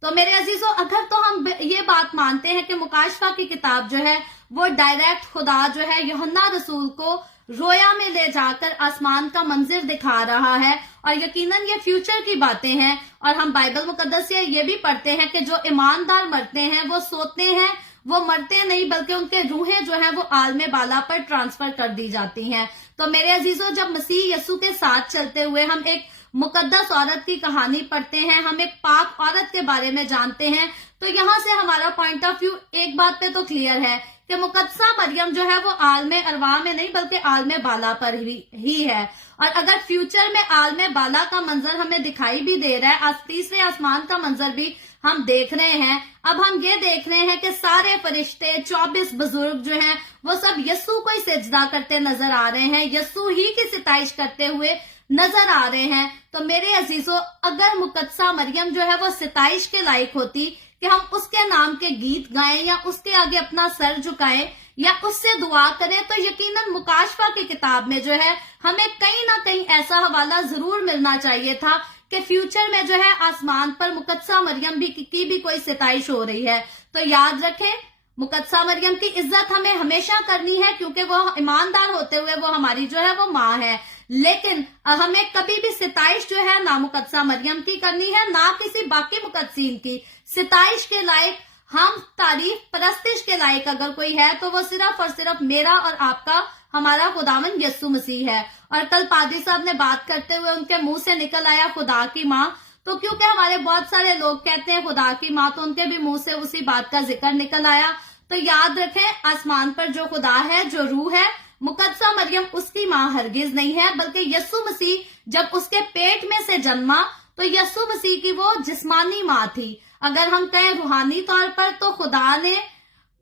तो मेरे अजीजों, अगर तो हम ये बात मानते हैं कि मुकाशफा की किताब जो है वो डायरेक्ट खुदा जो है यूहन्ना रसूल को रोया में ले जाकर आसमान का मंजिर दिखा रहा है, और यकीनन ये फ्यूचर की बातें हैं, और हम बाइबल मुकद्दस से ये भी पढ़ते हैं कि जो ईमानदार मरते हैं वो सोते हैं, वो मरते नहीं, बल्कि उनके रूहें जो है वो आलमे बाला पर ट्रांसफर कर दी जाती हैं। तो मेरे अजीजों, जब मसीह यस्सु के साथ चलते हुए हम एक मुकद्दस औरत की कहानी पढ़ते हैं, हम एक पाक औरत के बारे में जानते हैं, तो यहाँ से हमारा पॉइंट ऑफ व्यू एक बात पे तो क्लियर है कि मुकद्दसा मरियम जो है वो आलमे अरवा में नहीं बल्कि आलमे बाला पर ही है। और अगर फ्यूचर में आलमे बाला का मंजर हमें दिखाई भी दे रहा है, आज तीसरे आसमान का मंजर भी हम देख रहे हैं, अब हम ये देख रहे हैं कि सारे फरिश्ते 24 बुजुर्ग जो हैं वो सब यस्सु को ही सिजदा करते नजर आ रहे हैं, यस्सु ही की सिताइश करते हुए नजर आ रहे हैं। तो मेरे अजीजों, अगर मुकद्दसा मरियम जो है वो सिताइश के लायक होती कि हम उसके नाम के गीत गाएं या उसके आगे अपना सर झुकाएं या उससे दुआ करें, तो यकीनन मुकाशफा की किताब में जो है हमें कहीं ना कहीं ऐसा हवाला जरूर मिलना चाहिए था कि फ्यूचर में जो है आसमान पर मुकद्दसा मरियम की भी कोई सिताइश हो रही है। तो याद रखें, मुकद्दसा मरियम की इज्जत हमें हमेशा करनी है, क्योंकि वो ईमानदार होते हुए वो हमारी जो है वो माँ है, लेकिन हमें कभी भी सिताइश जो है ना मुकद्दसा मरियम की करनी है ना किसी बाकी मुकद्दसीन की। सिताइश के लायक, हम तारीफ परस्तिश के लायक अगर कोई है तो वो सिर्फ और सिर्फ मेरा और आपका हमारा खुदावन यस्सु मसीह है। और कल पादरी साहब ने बात करते हुए उनके मुंह से निकल आया खुदा की माँ, तो क्योंकि हमारे बहुत सारे लोग कहते हैं खुदा की माँ, तो उनके भी मुंह से उसी बात का जिक्र निकल आया। तो याद रखें, आसमान पर जो खुदा है, जो रूह है, मुकद्दसा मरियम उसकी माँ हरगिज नहीं है, बल्कि यस्सु मसीह जब उसके पेट में से जन्मा तो यस्सु मसीह की वो जिस्मानी माँ थी। अगर हम कहें रूहानी तौर पर, तो खुदा ने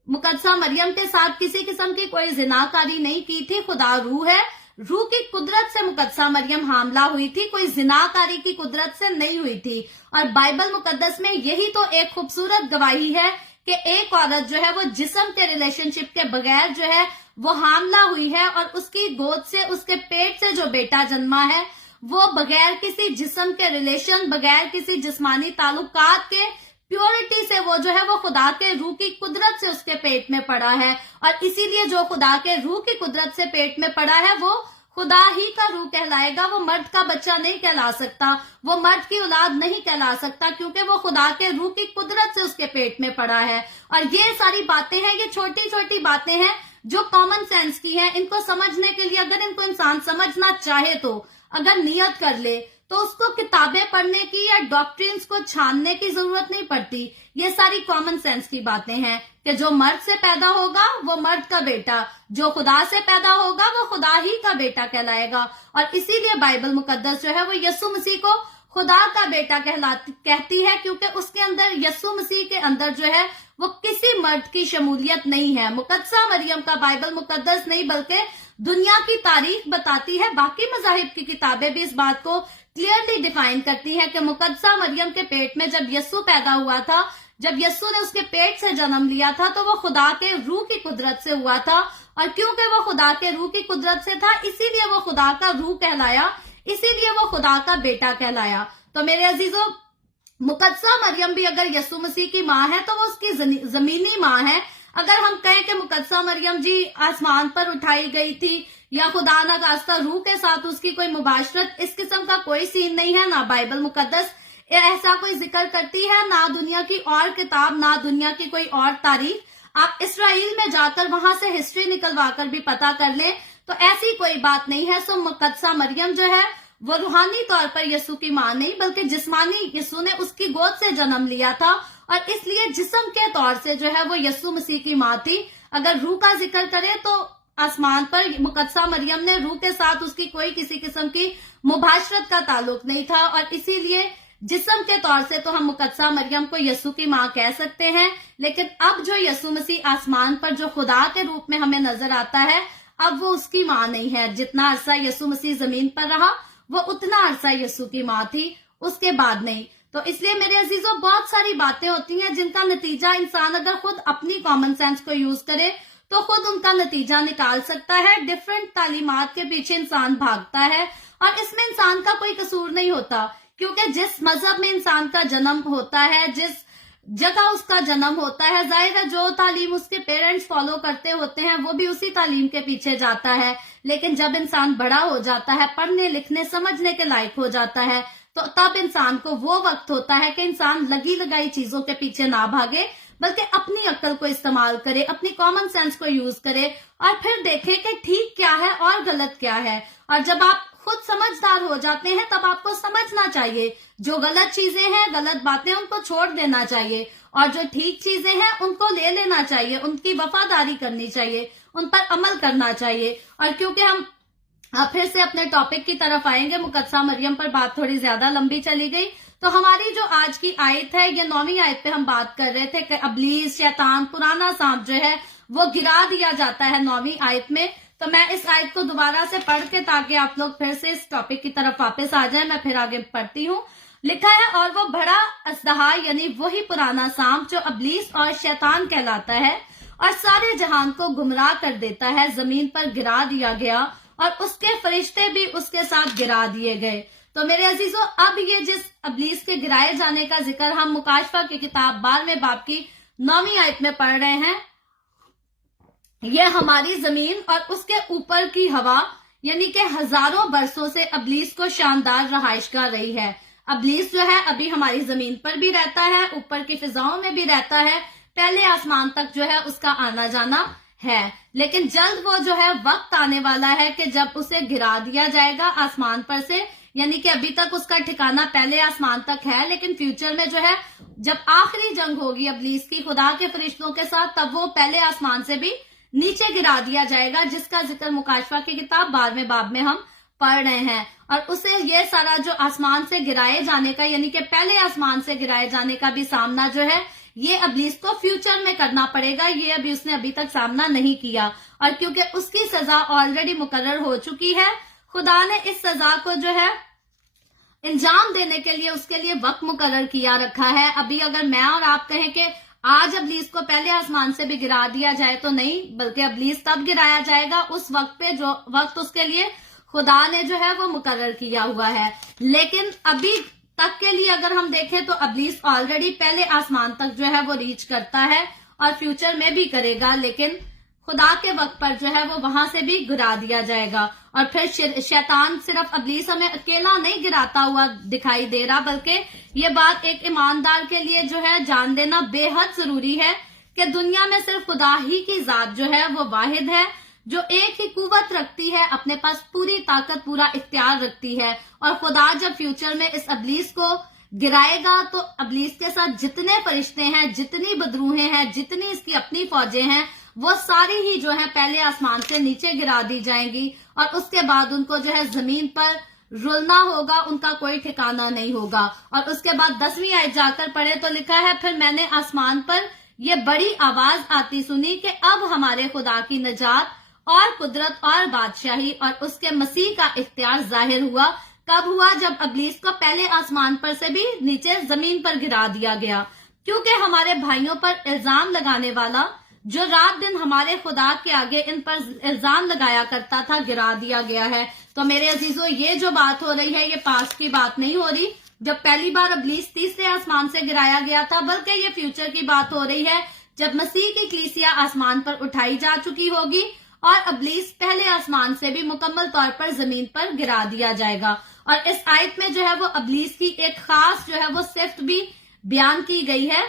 मुकद्दसा मरियम के साथ किसी किस्म की कोई जिनाकारी नहीं की थी। खुदा रूह है, रूह की कुदरत से मुकद्दसा मरियम हामला हुई थी, कोई जिनाकारी की कुदरत से नहीं हुई थी। और बाइबल मुकद्दस में यही तो एक खूबसूरत गवाही है कि एक औरत जो है वो जिस्म के रिलेशनशिप के बगैर जो है वो हामला हुई है, और उसकी गोद से, उसके पेट से जो बेटा जन्मा है वो बगैर किसी जिस्म के रिलेशन, बगैर किसी जिस्मानी ताल्लुकात के प्योरिटी से वो जो है वो खुदा के रूह की कुदरत से उसके पेट में पड़ा है। और इसीलिए जो खुदा के रूह की कुदरत से पेट में पड़ा है वो खुदा ही का रूह कहलाएगा, वो मर्द का बच्चा नहीं कहला सकता, वो मर्द की औलाद नहीं कहला सकता, क्योंकि वो खुदा के रूह की कुदरत से उसके पेट में पड़ा है। और ये सारी बातें हैं, ये छोटी छोटी बातें हैं जो कॉमन सेंस की हैं। इनको समझने के लिए अगर इनको इंसान समझना चाहे, तो अगर नियत कर ले, तो उसको किताबें पढ़ने की या डॉक्ट्रिन्स को छानने की जरूरत नहीं पड़ती। ये सारी कॉमन सेंस की बातें हैं कि जो मर्द से पैदा होगा वो मर्द का बेटा, जो खुदा से पैदा होगा वो खुदा ही का बेटा कहलाएगा। और इसीलिए बाइबल मुकद्दस जो है वो यस्सु मसीह को खुदा का बेटा कहती है, क्योंकि उसके अंदर, यस्सु मसीह के अंदर जो है वो किसी मर्द की शमूलियत नहीं है। मुकद्दसा मरियम का बाइबल मुकद्दस नहीं बल्कि दुनिया की तारीख बताती है। बाकी मजाहिब की किताबें भी इस बात को क्लियरली डिफाइन करती है कि मुकद्दसा मरियम के पेट में जब यस्सु पैदा हुआ था, जब यस्सु ने उसके पेट से जन्म लिया था, तो वो खुदा के रूह की कुदरत से हुआ था। और क्योंकि वो खुदा के रूह की कुदरत से था, इसीलिए वो खुदा का रूह कहलाया, इसीलिए वो खुदा का बेटा कहलाया। तो मेरे अजीजों, मुकद्दसा मरियम भी अगर यस्सु मसीह की माँ है तो वो उसकी जमीनी माँ है। अगर हम कहें कि मुकद्दसा मरियम जी आसमान पर उठाई गई थी या खुदा न खास्ता रूह के साथ उसकी कोई मुबाशरत, इस किस्म का कोई सीन नहीं है। ना बाइबल मुकद्दस ऐसा कोई जिक्र करती है, ना दुनिया की और किताब, ना दुनिया की कोई और तारीख। आप इसराइल में जाकर वहां से हिस्ट्री निकलवा कर भी पता कर लें, तो ऐसी कोई बात नहीं है। सो मुकद्दसा मरियम जो है वो रूहानी तौर पर यस्सु की माँ नहीं बल्कि जिस्मानी, यस्सु ने उसकी गोद से जन्म लिया था, और इसलिए जिस्म के तौर से जो है वो यस्सु मसीह की माँ थी। अगर रूह का जिक्र करें तो आसमान पर मुकद्दसा मरियम ने रूह के साथ उसकी कोई किसी किस्म की मुबाशरत का ताल्लुक नहीं था, और इसीलिए जिस्म के तौर से तो हम मुकद्दसा मरियम को यस्सु की माँ कह सकते हैं। लेकिन अब जो यस्सु मसीह आसमान पर जो खुदा के रूप में हमें नजर आता है, अब वो उसकी माँ नहीं है। जितना अरसा यस्सु मसीह जमीन पर रहा वो उतना अरसा यस्सु की माँ थी, उसके बाद नहीं। तो इसलिए मेरे अजीजों बहुत सारी बातें होती हैं जिनका नतीजा इंसान अगर खुद अपनी कॉमन सेंस को यूज करे तो खुद उनका नतीजा निकाल सकता है। डिफरेंट तालीमात के पीछे इंसान भागता है और इसमें इंसान का कोई कसूर नहीं होता, क्योंकि जिस मजहब में इंसान का जन्म होता है, जिस जगह उसका जन्म होता है, जाहिर है जो तालीम उसके पेरेंट्स फॉलो करते होते हैं वो भी उसी तालीम के पीछे जाता है। लेकिन जब इंसान बड़ा हो जाता है, पढ़ने लिखने समझने के लायक हो जाता है, तो तब इंसान को वो वक्त होता है कि इंसान लगी लगाई चीजों के पीछे ना भागे, बल्कि अपनी अक्ल को इस्तेमाल करे, अपनी कॉमन सेंस को यूज करे और फिर देखे कि ठीक क्या है और गलत क्या है। और जब आप खुद समझदार हो जाते हैं तब आपको समझना चाहिए जो गलत चीजें हैं, गलत बातें, उनको छोड़ देना चाहिए और जो ठीक चीजें हैं उनको ले लेना चाहिए, उनकी वफादारी करनी चाहिए, उन पर अमल करना चाहिए। और क्योंकि हम फिर से अपने टॉपिक की तरफ आएंगे, मुकद्दसा मरियम पर बात थोड़ी ज्यादा लंबी चली गई, तो हमारी जो आज की आयत है ये 9वीं आयत पे हम बात कर रहे थे कि इब्लीस, शैतान, पुराना सांप जो है वो गिरा दिया जाता है 9वीं आयत में। तो मैं इस आयत को दोबारा से पढ़ के, ताकि आप लोग फिर से इस टॉपिक की तरफ वापस आ जाए, मैं फिर आगे पढ़ती हूँ। लिखा है, और वो बड़ा अजदहा यानी वही पुराना सांप जो इब्लीस और शैतान कहलाता है और सारे जहान को गुमराह कर देता है, जमीन पर गिरा दिया गया और उसके फरिश्ते भी उसके साथ गिरा दिए गए। तो मेरे अजीजों, अब ये जिस इब्लीस के गिराए जाने का जिक्र हम मुकाशफा की किताब 12वें बाब की 9वीं आयत में पढ़ रहे हैं, ये हमारी जमीन और उसके ऊपर की हवा यानी कि हजारों बरसों से इब्लीस को शानदार रहाइशगाह रही है। इब्लीस जो है अभी हमारी जमीन पर भी रहता है, ऊपर की फिजाओं में भी रहता है, पहले आसमान तक जो है उसका आना जाना है। लेकिन जल्द वो जो है वक्त आने वाला है कि जब उसे गिरा दिया जाएगा आसमान पर से, यानी कि अभी तक उसका ठिकाना पहले आसमान तक है, लेकिन फ्यूचर में जो है जब आखिरी जंग होगी इब्लीस की खुदा के फरिश्तों के साथ, तब वो पहले आसमान से भी नीचे गिरा दिया जाएगा, जिसका जिक्र मुकाशफा की किताब 12वें बाब में हम पढ़ रहे हैं। और उसे ये सारा जो आसमान से गिराए जाने का यानी कि पहले आसमान से गिराए जाने का भी सामना जो है ये इब्लीस को फ्यूचर में करना पड़ेगा, ये उसने अभी तक सामना नहीं किया। और क्योंकि उसकी सजा ऑलरेडी मुकर्रर हो चुकी है, खुदा ने इस सजा को जो है इंजाम देने के लिए उसके लिए वक्त मुकर्रर किया रखा है। अभी अगर मैं और आप कहें कि आज इब्लीस को पहले आसमान से भी गिरा दिया जाए तो नहीं, बल्कि इब्लीस तब गिराया जाएगा उस वक्त पे जो वक्त उसके लिए खुदा ने जो है वो मुकर्रर किया हुआ है। लेकिन अभी तक के लिए अगर हम देखें तो इब्लीस ऑलरेडी पहले आसमान तक जो है वो रीच करता है और फ्यूचर में भी करेगा, लेकिन खुदा के वक्त पर जो है वो वहां से भी गिरा दिया जाएगा। और फिर शैतान सिर्फ इब्लीस हमें अकेला नहीं गिराता हुआ दिखाई दे रहा, बल्कि ये बात एक ईमानदार के लिए जो है जान देना बेहद जरूरी है कि दुनिया में सिर्फ खुदा ही की जात जो है वो वाहिद है, जो एक ही कुव्वत रखती है, अपने पास पूरी ताकत, पूरा इख्तियार रखती है। और खुदा जब फ्यूचर में इस इब्लीस को गिराएगा तो इब्लीस के साथ जितने फरिश्ते हैं, जितनी बदरूहें हैं, जितनी इसकी अपनी फौजें हैं, वो सारी ही जो है पहले आसमान से नीचे गिरा दी जाएंगी और उसके बाद उनको जो है जमीन पर रुलना होगा, उनका कोई ठिकाना नहीं होगा। और उसके बाद 10वीं आयत जाकर पढ़े तो लिखा है, फिर मैंने आसमान पर ये बड़ी आवाज आती सुनी कि अब हमारे खुदा की नजात और कुदरत और बादशाही और उसके मसीह का इख्तियार जाहिर हुआ। कब हुआ? जब इब्लीस को पहले आसमान पर से भी नीचे जमीन पर गिरा दिया गया, क्योंकि हमारे भाइयों पर इल्जाम लगाने वाला जो रात दिन हमारे खुदा के आगे इन पर इल्जाम लगाया करता था, गिरा दिया गया है। तो मेरे अजीजों, ये जो बात हो रही है ये पास्ट की बात नहीं हो रही जब पहली बार इब्लीस तीसरे आसमान से गिराया गया था, बल्कि ये फ्यूचर की बात हो रही है जब मसीह की कलीसिया आसमान पर उठाई जा चुकी होगी और इब्लीस पहले आसमान से भी मुकम्मल तौर पर जमीन पर गिरा दिया जाएगा। और इस आयत में जो है वो इब्लीस की एक खास जो है वो सिफ्त भी बयान की गई है,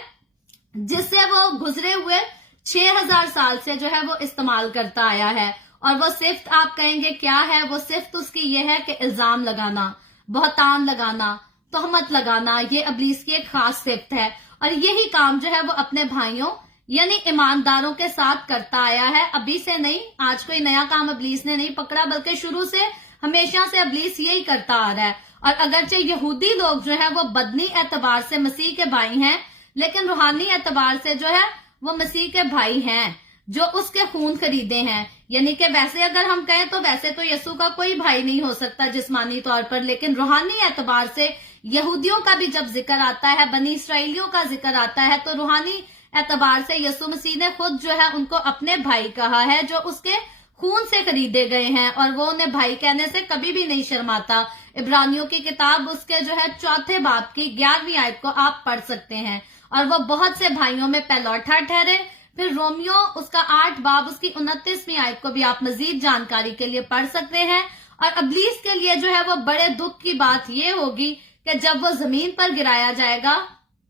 जिससे वो गुजरे हुए 6000 साल से जो है वो इस्तेमाल करता आया है। और वो सिफ्त आप कहेंगे क्या है? वो सिफ्त उसकी ये है कि इल्जाम लगाना, बहतान लगाना, तोहमत लगाना, ये इब्लीस की एक खास सिफ्त है। और यही काम जो है वो अपने भाइयों यानी ईमानदारों के साथ करता आया है, अभी से नहीं, आज कोई नया काम इब्लीस ने नहीं पकड़ा, बल्कि शुरू से हमेशा से इब्लीस यही करता आ रहा है। और अगरचे यहूदी लोग जो है वो बदनी एतबार से मसीह के भाई हैं, लेकिन रूहानी एतबार से जो है वो मसीह के भाई हैं जो उसके खून खरीदे हैं। यानी कि वैसे अगर हम कहें तो वैसे तो यसू का कोई भाई नहीं हो सकता जिस्मानी तौर पर, लेकिन रूहानी एतबार से यहूदियों का भी जब जिक्र आता है, बनी इसराइलियों का जिक्र आता है, तो रूहानी एतबार से यीशु मसीह ने खुद जो है उनको अपने भाई कहा है, जो उसके खून से खरीदे गए हैं, और वो उन्हें भाई कहने से कभी भी नहीं शर्माता। इब्रानियों की किताब उसके जो है 4 बाब की 11वीं आयत को आप पढ़ सकते हैं, और वो बहुत से भाइयों में पहलौठा ठहरे। फिर रोमियो उसका 8 बाब उसकी 29वीं आयत को भी आप मजीद जानकारी के लिए पढ़ सकते हैं। और इब्लीस के लिए जो है वो बड़े दुख की बात ये होगी कि जब वो जमीन पर गिराया जाएगा,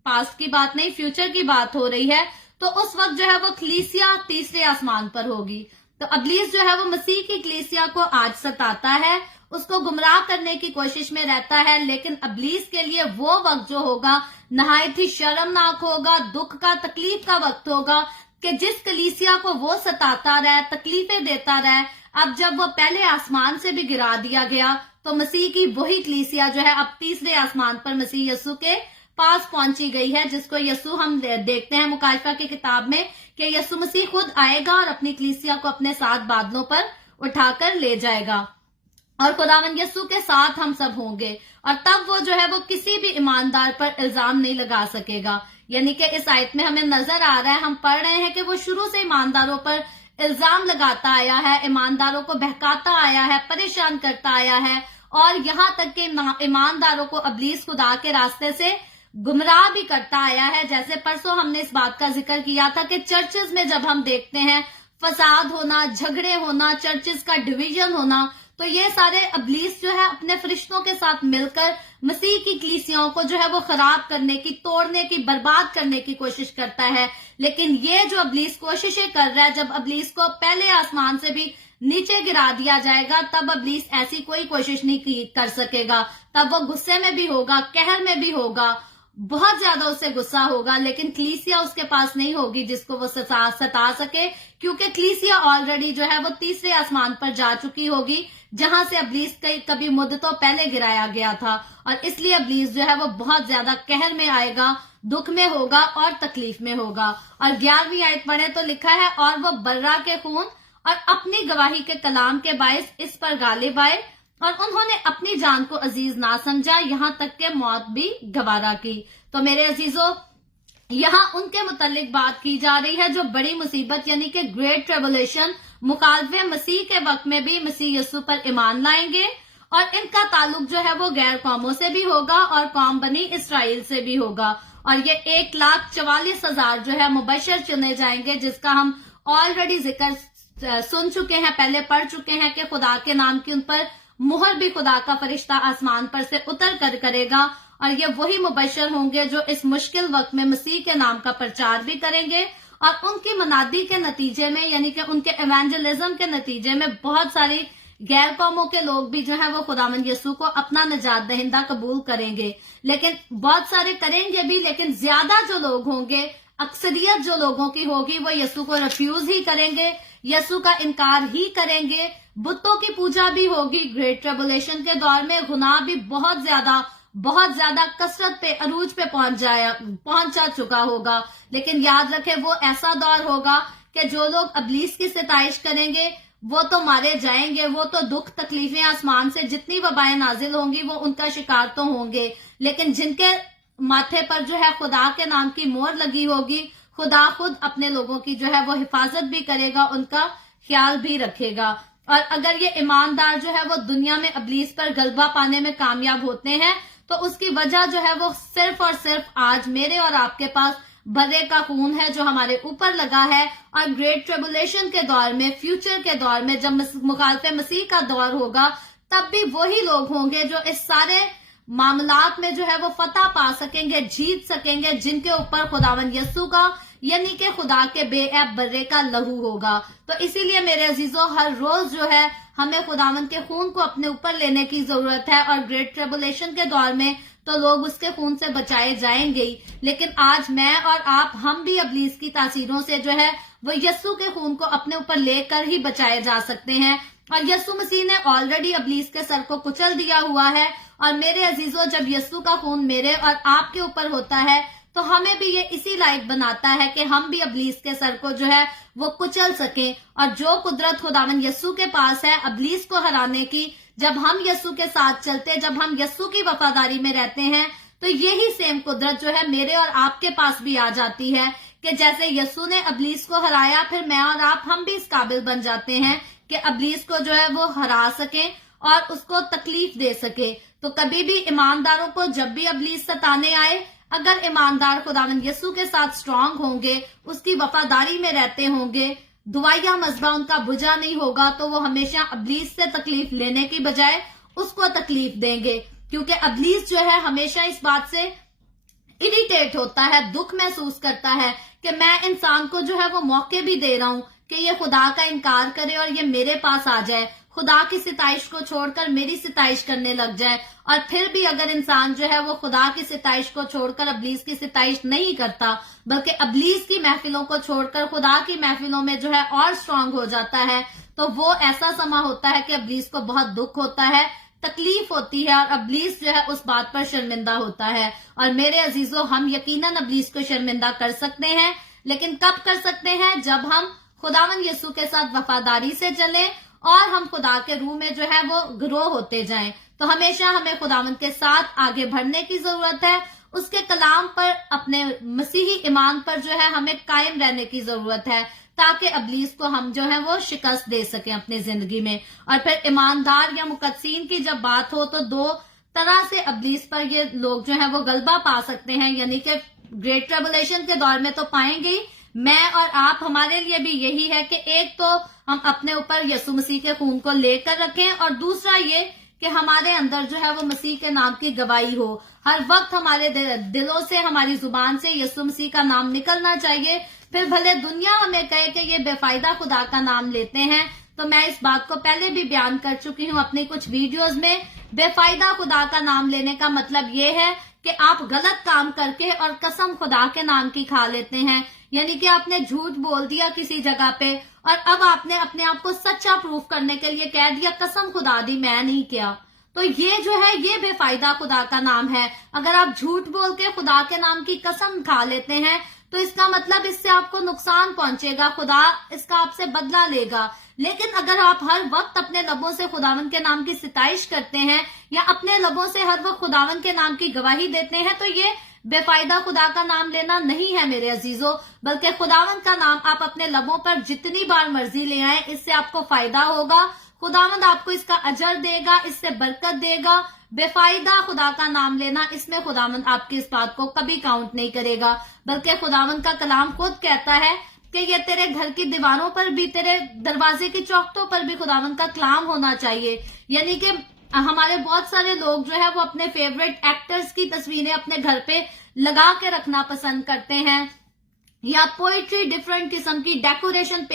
पास्ट की बात नहीं फ्यूचर की बात हो रही है, तो उस वक्त जो है वो कलीसिया तीसरे आसमान पर होगी। तो इब्लीस जो है वो मसीह की कलीसिया को आज सताता है, उसको गुमराह करने की कोशिश में रहता है, लेकिन इब्लीस के लिए वो वक्त जो होगा नहायत ही शर्मनाक होगा, दुख का, तकलीफ का वक्त होगा, कि जिस कलीसिया को वो सताता रहे, तकलीफें देता रहे, अब जब वो पहले आसमान से भी गिरा दिया गया, तो मसीह की वही कलीसिया जो है अब तीसरे आसमान पर मसीह यीशु के पास पहुंची गई है, जिसको यीशु हम देखते हैं मुकाशफा की किताब में कि यीशु मसीह खुद आएगा और अपनी कलीसिया को अपने साथ बादलों पर उठाकर ले जाएगा, और खुदावंद यीशु के साथ हम सब होंगे, और तब वो जो है वो किसी भी ईमानदार पर इल्जाम नहीं लगा सकेगा। यानी कि इस आयत में हमें नजर आ रहा है, हम पढ़ रहे हैं कि वो शुरू से ईमानदारों पर इल्जाम लगाता आया है, ईमानदारों को बहकाता आया है, परेशान करता आया है, और यहाँ तक कि ईमानदारों को इब्लीस खुदा के रास्ते से गुमराह भी करता आया है। जैसे परसों हमने इस बात का जिक्र किया था कि चर्चेज में जब हम देखते हैं फसाद होना, झगड़े होना, चर्चेज का डिवीजन होना, तो ये सारे इब्लीस जो है अपने फरिश्तों के साथ मिलकर मसीह की कलीसियाओं को जो है वो खराब करने की, तोड़ने की, बर्बाद करने की कोशिश करता है। लेकिन ये जो इब्लीस कोशिशें कर रहा है, जब इब्लीस को पहले आसमान से भी नीचे गिरा दिया जाएगा, तब इब्लीस ऐसी कोई कोशिश नहीं कर सकेगा। तब वो गुस्से में भी होगा, कहर में भी होगा, बहुत ज्यादा उससे गुस्सा होगा, लेकिन कलीसिया उसके पास नहीं होगी जिसको वो सता सके, क्योंकि कलीसिया ऑलरेडी जो है वो तीसरे आसमान पर जा चुकी होगी, जहां से इब्लीस कभी मुद्दतों पहले गिराया गया था। और इसलिए इब्लीस जो है वो बहुत ज्यादा कहर में आएगा, दुख में होगा और तकलीफ में होगा। और 11वीं आयत पढ़े तो लिखा है, और वो बर्रा के खून और अपनी गवाही के कलाम के बायस इस पर गालिब आए, और उन्होंने अपनी जान को अजीज ना समझा, यहाँ तक के मौत भी गवारा की। तो मेरे अजीजों, यहाँ उनके मुतालिक बात की जा रही है जो बड़ी मुसीबत यानी कि ग्रेट ट्रिबुलेशन, मुखालफे मसीह के वक्त में भी मसीह यीशु पर ईमान लाएंगे, और इनका ताल्लुक जो है वो गैर कौमों से भी होगा और कौम बनी इसराइल से भी होगा। और ये 1,44,000 जो है मुबशर चुने जाएंगे, जिसका हम ऑलरेडी जिक्र सुन चुके हैं, पहले पढ़ चुके हैं कि खुदा के नाम की उन पर मुहर भी खुदा का फरिश्ता आसमान पर से उतर कर करेगा, और ये वही मुबशर होंगे जो इस मुश्किल वक्त में मसीह के नाम का प्रचार भी करेंगे, और उनकी मनादी के नतीजे में यानी कि उनके इवेंजलिज्म के नतीजे में बहुत सारी गैर कौमों के लोग भी जो है वो खुदावंद यीशु को अपना निजात दहिंदा कबूल करेंगे। लेकिन बहुत सारे करेंगे भी, लेकिन ज्यादा जो लोग होंगे, अक्सरियत जो लोगों की होगी, वो यीशु को रिफ्यूज ही करेंगे, यीशु का इनकार ही करेंगे। बुतों की पूजा भी होगी। ग्रेट ट्रिबुलेशन के दौर में गुनाह भी बहुत ज्यादा कसरत पे, अरूज पे पहुंचा चुका होगा। लेकिन याद रखें, वो ऐसा दौर होगा कि जो लोग इब्लीस की सिताइश करेंगे वो तो मारे जाएंगे, वो तो दुख तकलीफें आसमान से जितनी वबाएं नाजिल होंगी वो उनका शिकार तो होंगे, लेकिन जिनके माथे पर जो है खुदा के नाम की मोहर लगी होगी, खुदा खुद अपने लोगों की जो है वो हिफाजत भी करेगा, उनका ख्याल भी रखेगा। और अगर ये ईमानदार जो है वो दुनिया में इब्लीस पर गलबा पाने में कामयाब होते हैं, तो उसकी वजह जो है वो सिर्फ और सिर्फ आज मेरे और आपके पास बर्रे का खून है जो हमारे ऊपर लगा है। और ग्रेट ट्रिबुलेशन के दौर में, फ्यूचर के दौर में, जब मुखालफे मसीह का दौर होगा, तब भी वही लोग होंगे जो इस सारे मामलात में जो है वो फतह पा सकेंगे, जीत सकेंगे, जिनके ऊपर खुदावंद यीशु का यानी कि खुदा के बेऐब बर्रे का लहू होगा। तो इसीलिए मेरे अजीजों, हर रोज जो है हमें खुदावंद के खून को अपने ऊपर लेने की जरूरत है। और ग्रेट ट्रिबुलेशन के दौर में तो लोग उसके खून से बचाए जाएंगे ही, लेकिन आज मैं और आप, हम भी इब्लीस की तासीरों से जो है वो यीशु के खून को अपने ऊपर लेकर ही बचाए जा सकते हैं। और यीशु मसीह ने ऑलरेडी इब्लीस के सर को कुचल दिया हुआ है। और मेरे अजीजों, जब यीशु का खून मेरे और आपके ऊपर होता है, तो हमें भी ये इसी लायक बनाता है कि हम भी इब्लीस के सर को जो है वो कुचल सकें। और जो कुदरत खुदावंद यीशु के पास है इब्लीस को हराने की, जब हम यस्सु के साथ चलते हैं, जब हम यस्सु की वफादारी में रहते हैं, तो यही सेम कुदरत जो है मेरे और आपके पास भी आ जाती है कि जैसे यस्सु ने अबलीस को हराया, फिर मैं और आप हम भी इस काबिल बन जाते हैं कि अबलीस को जो है वो हरा सके और उसको तकलीफ दे सके। तो कभी भी ईमानदारों को जब भी अबलीस सताने आए, अगर ईमानदार खुदावंद यस्सु के साथ स्ट्रांग होंगे, उसकी वफादारी में रहते होंगे, दुआया मजबा उनका बुझा नहीं होगा, तो वो हमेशा अबलीस से तकलीफ लेने की बजाय उसको तकलीफ देंगे। क्योंकि अबलीस जो है हमेशा इस बात से इरिटेट होता है, दुख महसूस करता है कि मैं इंसान को जो है वो मौके भी दे रहा हूं कि ये खुदा का इनकार करे और ये मेरे पास आ जाए, खुदा की सिताइश को छोड़कर मेरी सिताइश करने लग जाए। और फिर भी अगर इंसान जो है वो खुदा की सिताइश को छोड़कर अबलीस की सिताइश नहीं करता, बल्कि अबलीस की महफिलों को छोड़कर खुदा की महफिलों में जो है और स्ट्रांग हो जाता है, तो वो ऐसा समा होता है कि अबलीस को बहुत दुख होता है, तकलीफ होती है और अबलीस जो है उस बात पर शर्मिंदा होता है। और मेरे अजीजों, हम यकीनन अबलीस को शर्मिंदा कर सकते हैं, लेकिन कब कर सकते हैं? जब हम खुदावंद यीशु के साथ वफादारी से चलें और हम खुदा के रूह में जो है वो ग्रो होते जाएं। तो हमेशा हमें खुदावंद के साथ आगे बढ़ने की जरूरत है, उसके कलाम पर, अपने मसीही ईमान पर जो है हमें कायम रहने की जरूरत है, ताकि अबलीस को हम जो है वो शिकस्त दे सकें अपनी जिंदगी में। और फिर ईमानदार या मुकद्दसीन की जब बात हो, तो दो तरह से अबलीस पर ये लोग जो है वो गलबा पा सकते हैं, यानी कि ग्रेट ट्रिबुलेशन के दौर में तो पाएंगे ही। मैं और आप, हमारे लिए भी यही है कि एक तो हम अपने ऊपर यीशु मसीह के खून को लेकर रखें, और दूसरा ये कि हमारे अंदर जो है वो मसीह के नाम की गवाही हो। हर वक्त हमारे दिलों से, हमारी जुबान से यीशु मसीह का नाम निकलना चाहिए। फिर भले दुनिया हमें कहे कि ये बेफायदा खुदा का नाम लेते हैं, तो मैं इस बात को पहले भी बयान कर चुकी हूँ अपनी कुछ वीडियोस में। बेफायदा खुदा का नाम लेने का मतलब ये है कि आप गलत काम करके और कसम खुदा के नाम की खा लेते हैं, यानी कि आपने झूठ बोल दिया किसी जगह पे और अब आपने अपने आप को सच्चा प्रूफ करने के लिए कह दिया कसम खुदा दी मैं नहीं किया। तो ये जो है ये बेफायदा खुदा का नाम है। अगर आप झूठ बोल के खुदा के नाम की कसम खा लेते हैं, तो इसका मतलब इससे आपको नुकसान पहुंचेगा, खुदा इसका आपसे बदला लेगा। लेकिन अगर आप हर वक्त अपने लबों से खुदावन के नाम की सिताइश करते हैं या अपने लबों से हर वक्त खुदावन के नाम की गवाही देते हैं, तो ये बेफायदा खुदा का नाम लेना नहीं है मेरे अजीजों, बल्कि खुदावन का नाम आप अपने लबों पर जितनी बार मर्जी ले आए, इससे आपको फायदा होगा। खुदावंद आपको इसका अजर देगा, इससे बरकत देगा। बेफायदा खुदा का नाम लेना, इसमें खुदावंद आपकी इस बात को कभी काउंट नहीं करेगा, बल्कि खुदावंद का कलाम खुद कहता है कि ये तेरे घर की दीवारों पर भी, तेरे दरवाजे की चौखटों पर भी खुदावंद का कलाम होना चाहिए। यानी कि हमारे बहुत सारे लोग जो है वो अपने फेवरेट एक्टर्स की तस्वीरें अपने घर पे लगा के रखना पसंद करते हैं, या पोइट्री, डिफरेंट किस्म की डेकोरेशन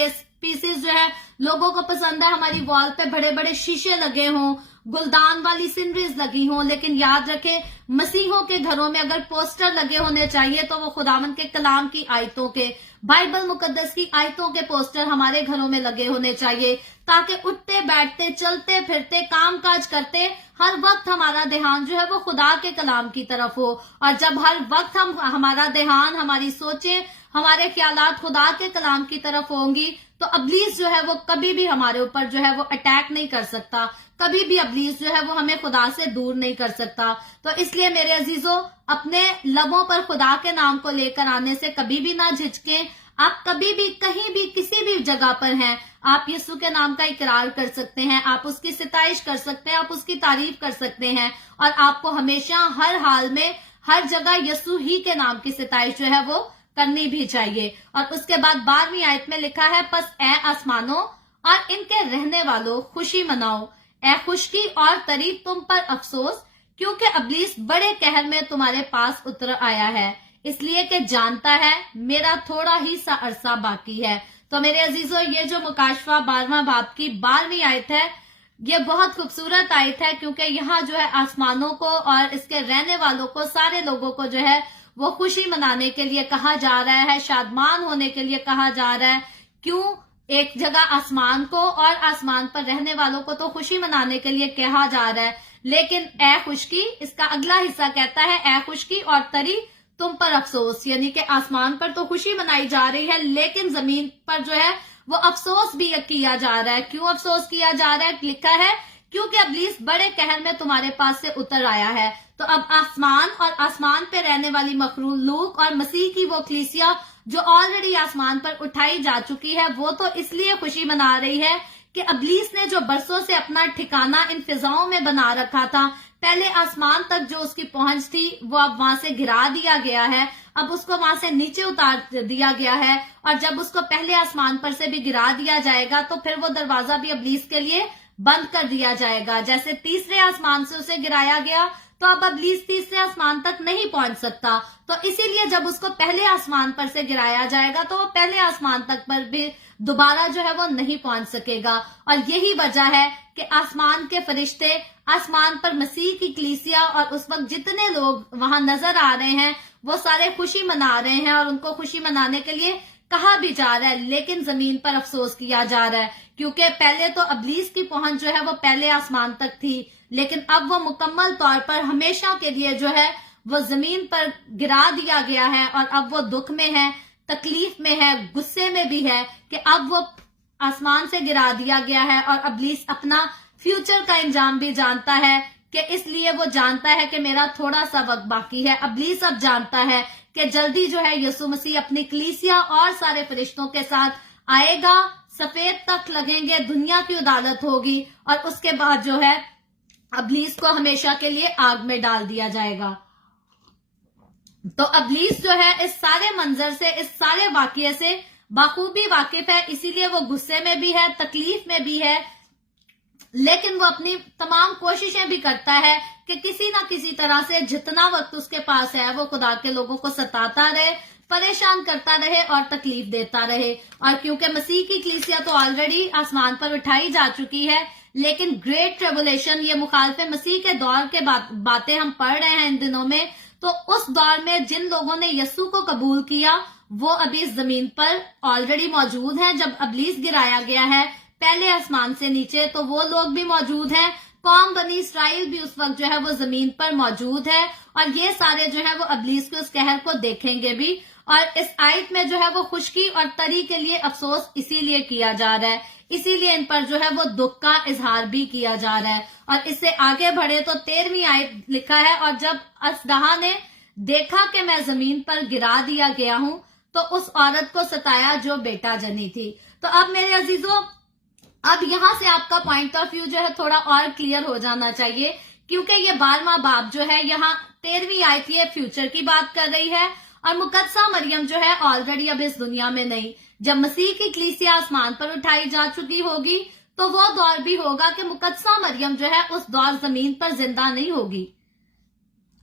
पीसेस जो है लोगों को पसंद है। हमारी वॉल पे बड़े बड़े शीशे लगे हों, गुलदान वाली सीनरीज लगी हों, लेकिन याद रखें मसीहों के घरों में अगर पोस्टर लगे होने चाहिए तो वो खुदावंद के कलाम की आयतों के, बाइबल मुकद्दस की आयतों के पोस्टर हमारे घरों में लगे होने चाहिए, ताकि उठते बैठते, चलते फिरते, काम काज करते हर वक्त हमारा ध्यान जो है वो खुदा के कलाम की तरफ हो। और जब हर वक्त हमारा ध्यान, हमारी सोचें, हमारे ख्यालात खुदा के कलाम की तरफ होंगी, तो अबलीस जो है वो कभी भी हमारे ऊपर जो है वो अटैक नहीं कर सकता, कभी भी अबलीस जो है वो हमें खुदा से दूर नहीं कर सकता। तो इसलिए मेरे अजीजों, अपने लबों पर खुदा के नाम को लेकर आने से कभी भी ना झिझकें। आप कभी भी, कहीं भी, किसी भी जगह पर हैं, आप यीशु के नाम का इकरार कर सकते हैं, आप उसकी सिताइश कर सकते हैं, आप उसकी तारीफ कर सकते हैं, और आपको हमेशा हर हाल में, हर जगह यीशु ही के नाम की सिताइश जो है वो करनी भी चाहिए। और उसके बाद 12वीं आयत में लिखा है, बस ए आसमानों और इनके रहने वालों खुशी मनाओ, ए खुशकी और तरी तुम पर अफसोस, क्योंकि अबलीस बड़े कहर में तुम्हारे पास उतर आया है, इसलिए कि जानता है मेरा थोड़ा ही सा अरसा बाकी है। तो मेरे अजीजों, ये जो मुकाशफा 12वां बाब की 12वीं आयत है, ये बहुत खूबसूरत आयत है, क्योंकि यहाँ जो है आसमानों को और इसके रहने वालों को, सारे लोगों को जो है वो खुशी मनाने के लिए कहा जा रहा है, शादमान होने के लिए कहा जा रहा है। क्यों? एक जगह आसमान को और आसमान पर रहने वालों को तो खुशी मनाने के लिए कहा जा रहा है, लेकिन ए खुशकी, इसका अगला हिस्सा कहता है ए खुशकी और तरी तुम पर अफसोस, यानी कि आसमान पर तो खुशी मनाई जा रही है, लेकिन जमीन पर जो है वो अफसोस भी किया जा रहा है। क्यों अफसोस किया जा रहा है? लिखा है क्योंकि इब्लीस बड़े कहर में तुम्हारे पास से उतर आया है। तो अब आसमान और आसमान पे रहने वाली मखलूक और मसीह की वो कलीसिया जो ऑलरेडी आसमान पर उठाई जा चुकी है, वो तो इसलिए खुशी मना रही है कि इब्लीस ने जो बरसों से अपना ठिकाना इन फिजाओं में बना रखा था, पहले आसमान तक जो उसकी पहुंच थी, वो अब वहां से गिरा दिया गया है, अब उसको वहां से नीचे उतार दिया गया है। और जब उसको पहले आसमान पर से भी गिरा दिया जाएगा तो फिर वो दरवाजा भी इब्लीस के लिए बंद कर दिया जाएगा। जैसे तीसरे आसमान से उसे गिराया गया, तो अब इब्लीस तीसरे आसमान तक नहीं पहुंच सकता। तो इसीलिए जब उसको पहले आसमान पर से गिराया जाएगा तो वो पहले आसमान तक पर भी दोबारा जो है वो नहीं पहुंच सकेगा। और यही वजह है कि आसमान के फरिश्ते, आसमान पर मसीह की कलीसिया और उस वक्त जितने लोग वहां नजर आ रहे हैं, वो सारे खुशी मना रहे हैं और उनको खुशी मनाने के लिए कहा भी जा रहा है, लेकिन जमीन पर अफसोस किया जा रहा है। क्योंकि पहले तो इब्लीस की पहुंच जो है वो पहले आसमान तक थी, लेकिन अब वो मुकम्मल तौर पर हमेशा के लिए जो है वो जमीन पर गिरा दिया गया है। और अब वो दुख में है, तकलीफ में है, गुस्से में भी है कि अब वो आसमान से गिरा दिया गया है। और इब्लीस अपना फ्यूचर का इंजाम भी जानता है कि इसलिए वो जानता है कि मेरा थोड़ा सा वक्त बाकी है। इब्लीस अब जानता है कि जल्दी जो है यीशु मसीह अपनी कलीसिया और सारे फरिश्तों के साथ आएगा, सफेद तख्त लगेंगे, दुनिया की अदालत होगी और उसके बाद जो है इब्लीस को हमेशा के लिए आग में डाल दिया जाएगा। तो इब्लीस जो है इस सारे मंजर से, इस सारे वाकये से बाखूबी वाकिफ है, इसीलिए वो गुस्से में भी है, तकलीफ में भी है, लेकिन वो अपनी तमाम कोशिशें भी करता है कि किसी ना किसी तरह से जितना वक्त उसके पास है वो खुदा के लोगों को सताता रहे, परेशान करता रहे और तकलीफ देता रहे। और क्योंकि मसीह की कलीसिया तो ऑलरेडी आसमान पर उठाई जा चुकी है, लेकिन ग्रेट ट्रिबुलेशन, ये मुखालिफ मसीह के दौर के बातें हम पढ़ रहे हैं इन दिनों में, तो उस दौर में जिन लोगों ने यीशु को कबूल किया वो अभी इस जमीन पर ऑलरेडी मौजूद हैं। जब इब्लीस गिराया गया है पहले आसमान से नीचे, तो वो लोग भी मौजूद हैं, कौम बनी इस्राइल भी उस वक्त जो है वो जमीन पर मौजूद है। और ये सारे जो है वो इब्लीस के उस कहर को देखेंगे भी। और इस आयत में जो है वो खुशकी और तरी के लिए अफसोस इसीलिए किया जा रहा है, इसीलिए इन पर जो है वो दुख का इजहार भी किया जा रहा है। और इससे आगे बढ़े तो 13वीं आयत लिखा है, और जब असदहा ने देखा कि मैं जमीन पर गिरा दिया गया हूं, तो उस औरत को सताया जो बेटा जनी थी। तो अब मेरे अजीजों, अब यहां से आपका पॉइंट ऑफ व्यू जो है थोड़ा और क्लियर हो जाना चाहिए, क्योंकि ये 12वां बाब जो है, यहाँ 13वीं आयत ये फ्यूचर की बात कर रही है और मुकद्दसा मरियम जो है ऑलरेडी अब इस दुनिया में नहीं। जब मसीह की कलीसिया आसमान पर उठाई जा चुकी होगी तो वो दौर भी होगा कि मुकद्दसा मरियम जो है उस दौर जमीन पर जिंदा नहीं होगी।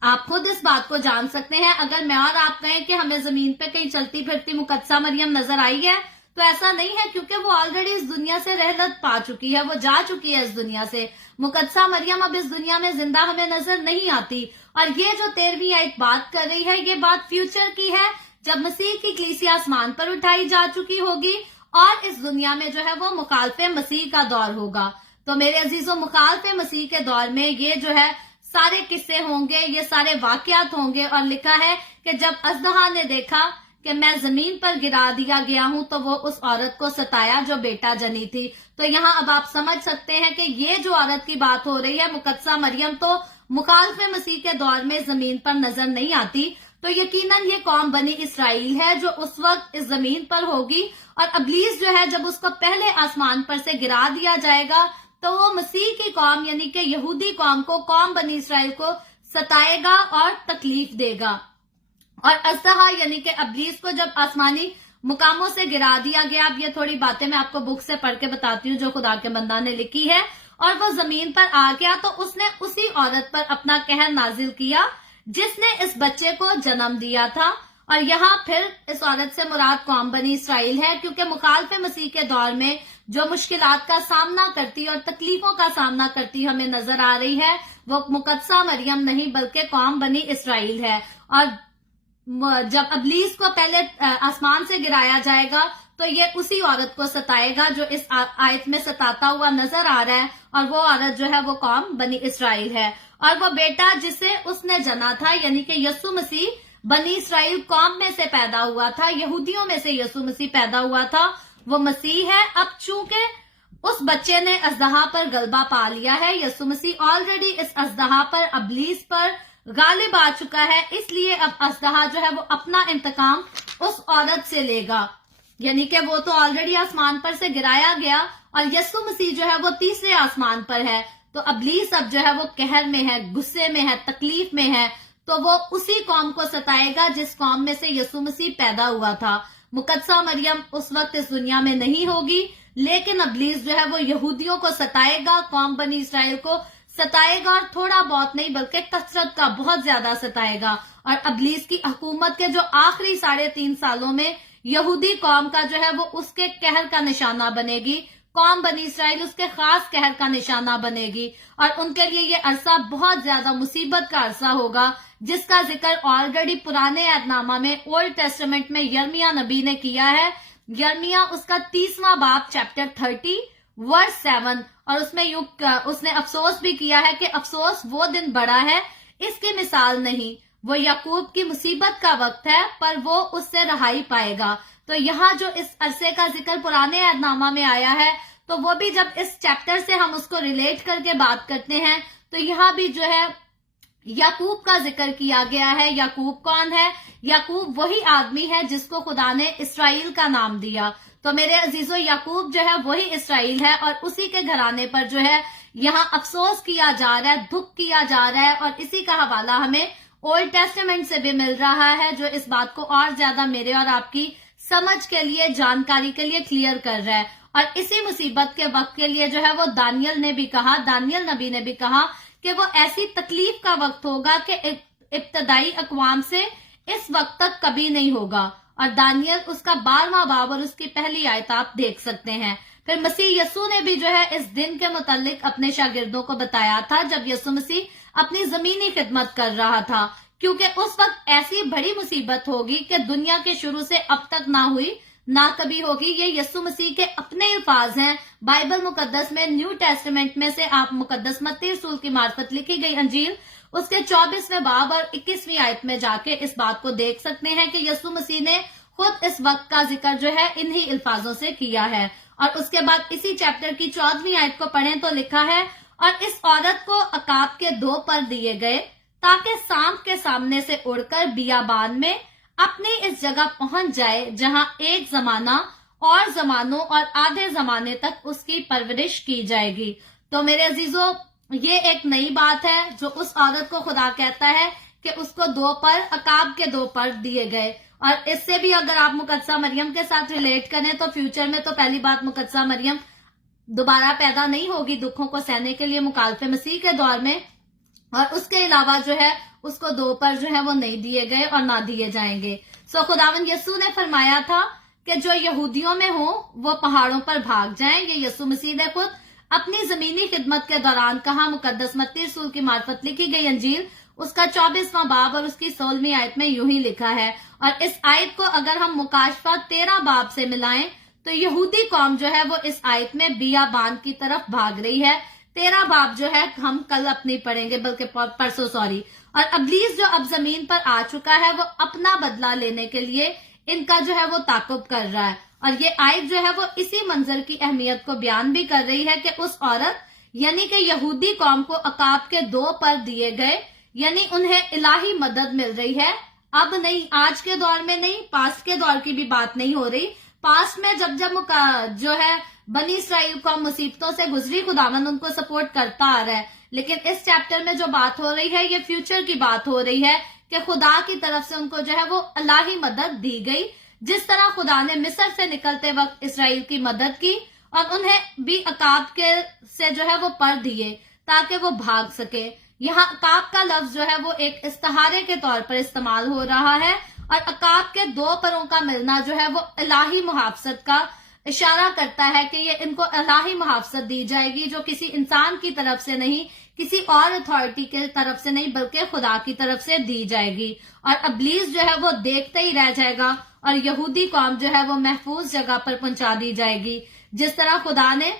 आप खुद इस बात को जान सकते हैं। अगर मैं और आप कहें कि हमें जमीन पे कहीं चलती फिरती मुकद्दसा मरियम नजर आई है, तो ऐसा नहीं है, क्योंकि वो ऑलरेडी इस दुनिया से रहलत पा चुकी है, वो जा चुकी है इस दुनिया से। मुकद्दसा मरियम अब इस दुनिया में जिंदा हमें नजर नहीं आती। और ये जो 13वीं आयत बात कर रही है, ये बात फ्यूचर की है, जब मसीह की कलीसिया आसमान पर उठाई जा चुकी होगी और इस दुनिया में जो है वो मुखालिफे मसीह का दौर होगा। तो मेरे अजीजों, मुखालिफे मसीह के दौर में ये जो है सारे किस्से होंगे, ये सारे वाकयात होंगे। और लिखा है कि जब असदहा ने देखा कि मैं जमीन पर गिरा दिया गया हूं, तो वो उस औरत को सताया जो बेटा जनी थी। तो यहाँ अब आप समझ सकते हैं कि ये जो औरत की बात हो रही है, मुकद्दसा मरियम, तो मुखालिफे मसीह के दौर में जमीन पर नजर नहीं आती। तो यकीनन ये कौम बनी इसराइल है जो उस वक्त इस जमीन पर होगी। और इब्लीस जो है जब उसको पहले आसमान पर से गिरा दिया जाएगा, तो वो मसीह की कौम यानी कि यहूदी कौम को, कौम बनी इसराइल को सताएगा और तकलीफ देगा। और असदहा यानी कि इब्लीस को जब आसमानी मुकामों से गिरा दिया गया, अब ये थोड़ी बातें मैं आपको बुक से पढ़ के बताती हूँ जो खुदा के बंदा ने लिखी है। और वो जमीन पर आ गया तो उसने उसी औरत पर अपना कहर नाजिल किया जिसने इस बच्चे को जन्म दिया था। और यहाँ फिर इस औरत से मुराद कौम बनी इसराइल है, क्योंकि मुखालिफे मसीह के दौर में जो मुश्किलात का सामना करती और तकलीफों का सामना करती हमें नजर आ रही है, वो मुकद्दसा मरियम नहीं बल्कि कौम बनी इसराइल है। और जब इब्लीस को पहले आसमान से गिराया जाएगा, तो ये उसी औरत को सताएगा जो इस आयत में सताता हुआ नजर आ रहा है। और वो औरत जो है वो कौम बनी इसराइल है। और वो बेटा जिसे उसने जना था, यानी कि यीशु मसीह बनी इसराइल कौम में से पैदा हुआ था, यहूदियों में से यीशु मसीह पैदा हुआ था, वो मसीह है। अब चूंकि उस बच्चे ने अजदहा पर गलबा पा लिया है। यसु मसीह ऑलरेडी इस अजदहा पर, अबलीस पर गालिब आ चुका है, इसलिए अब अजदहा जो है वो अपना इंतकाम उस औरत से लेगा। यानी कि वो तो ऑलरेडी आसमान पर से गिराया गया और यसु मसीह जो है वो तीसरे आसमान पर है। तो अबलीस अब जो है वो कहर में है, गुस्से में है, तकलीफ में है, तो वो उसी कौम को सताएगा जिस कौम में से यसु मसीह पैदा हुआ था। मुकद्दसा मरियम उस वक्त इस दुनिया में नहीं होगी, लेकिन अबलीस जो है वो यहूदियों को सताएगा, कौम बनी इसराइल को सताएगा, और थोड़ा बहुत नहीं बल्कि कसरत का बहुत ज्यादा सताएगा। और अबलीस की हुकूमत के जो आखिरी 3.5 सालों में यहूदी कौम का जो है वो उसके कहर का निशाना बनेगी, कौम बनी इसराइल उसके खास कहर का निशाना बनेगी, और उनके लिए ये अरसा बहुत ज्यादा मुसीबत का अरसा होगा, जिसका जिक्र ऑलरेडी पुराने अहदनामा में, ओल्ड टेस्टामेंट में यर्मिया नबी ने किया है। यर्मिया उसका 30वां बाब चैप्टर 30 वर्स 7, और उसमें उसने अफसोस भी किया है कि अफसोस वो दिन बड़ा है, इसकी मिसाल नहीं। वो याकूब की मुसीबत का वक्त है, पर वो उससे रहाई पाएगा। तो यहाँ जो इस अरसे का जिक्र पुराने अहदनामा में आया है, तो वो भी जब इस चैप्टर से हम उसको रिलेट करके बात करते हैं, तो यहाँ भी जो है याकूब का जिक्र किया गया है। याकूब कौन है? याकूब वही आदमी है जिसको खुदा ने इसराइल का नाम दिया। तो मेरे अजीजों, याकूब जो है वही इसराइल है, और उसी के घराने पर जो है यहाँ अफसोस किया जा रहा है, दुख किया जा रहा है, और इसी का हवाला हमें ओल्ड टेस्टामेंट से भी मिल रहा है, जो इस बात को और ज्यादा मेरे और आपकी समझ के लिए, जानकारी के लिए क्लियर कर रहा है। और इसी मुसीबत के वक्त के लिए जो है वो दानियल नबी ने भी कहा कि वो ऐसी तकलीफ का वक्त होगा कि इब्तदाई अकवाम से इस वक्त तक कभी नहीं होगा। और दानियल उसका 12वां बाब और उसकी पहली आयत आप देख सकते हैं। फिर मसीह यसू ने भी जो है इस दिन के मुतालिक अपने शागिर्दों को बताया था, जब यसू मसीह अपनी जमीनी खिदमत कर रहा था, क्योंकि उस वक्त ऐसी बड़ी मुसीबत होगी कि दुनिया के शुरू से अब तक ना हुई, ना कभी होगी। ये यसु मसीह के अपने अल्फाज हैं। बाइबल मुकद्दस में, न्यू टेस्टामेंट में से आप मुकद्दस मत्ती रसूल की मार्फत लिखी गई अंजील उसके 24वें बाब और 21वीं आयत में जाके इस बात को देख सकते हैं कि यसु मसीह ने खुद इस वक्त का जिक्र जो है इन्हीं अल्फाजों से किया है। और उसके बाद इसी चैप्टर की 14वीं आयत को पढ़ें तो लिखा है, और इस औरत को अकाब के 2 पर दिए गए, ताकि सांप के सामने से उड़कर बियाबान में अपनी इस जगह पहुंच जाए जहां एक जमाना और जमानों और आधे जमाने तक उसकी परवरिश की जाएगी। तो मेरे अजीजों, ये एक नई बात है जो उस औरत को खुदा कहता है कि उसको 2 पर, अकाब के 2 पर दिए गए। और इससे भी अगर आप मुकद्दसा मरियम के साथ रिलेट करें तो फ्यूचर में तो पहली बात मुकद्दसा मरियम दोबारा पैदा नहीं होगी दुखों को सहने के लिए मुकालफे मसीह के दौर में, और उसके अलावा जो है उसको 2 पर जो है वो नहीं दिए गए और ना दिए जाएंगे। सो खुदावन यसू ने फरमाया था कि जो यहूदियों में हो वो पहाड़ों पर भाग जाएं। ये यसू मसीह ने खुद अपनी जमीनी खिदमत के दौरान कहा। मुकद्दस मत्ती रसूल की मार्फत लिखी गई अंजील उसका 24वां बाब और उसकी 16वीं आयत में यूं ही लिखा है। और इस आयत को अगर हम मुकाशफा 13 बाब से मिलाएं तो यहूदी कौम जो है वो इस आयत में बियाबान की तरफ भाग रही है। 13 बाब जो है हम कल अपनी पढ़ेंगे, बल्कि परसों, सॉरी। और अबलीस जो अब जमीन पर आ चुका है वो अपना बदला लेने के लिए इनका जो है वो ताकुब कर रहा है। और ये आयत जो है वो इसी मंजर की अहमियत को बयान भी कर रही है कि उस औरत यानी कि यहूदी कौम को अकाब के 2 पर दिए गए, यानी उन्हें इलाही मदद मिल रही है। अब नहीं, आज के दौर में नहीं, पास्ट के दौर की भी बात नहीं हो रही। पास्ट में जब जो है बनी इसराइल कौम मुसीबतों से गुजरी, खुदावंद उनको सपोर्ट करता आ रहा है। लेकिन इस चैप्टर में जो बात हो रही है ये फ्यूचर की बात हो रही है कि खुदा की तरफ से उनको जो है वो इलाही मदद दी गई। जिस तरह खुदा ने मिस्र से निकलते वक्त इसराइल की मदद की और उन्हें भी अकाब के से जो है वो पर दिए ताकि वो भाग सके। यहाँ अकाब का लफ्ज जो है वो एक इस्तिहारे के तौर पर इस्तेमाल हो रहा है, और अकाब के 2 परों का मिलना जो है वो इलाही मुहाफसत का इशारा करता है कि ये इनको इलाही मुहाफसत दी जाएगी, जो किसी इंसान की तरफ से नहीं, किसी और अथॉरिटी के तरफ से नहीं, बल्कि खुदा की तरफ से दी जाएगी। और अबलीस जो है वो देखते ही रह जाएगा और यहूदी कौम जो है वो महफूज जगह पर पहुंचा दी जाएगी। जिस तरह खुदा ने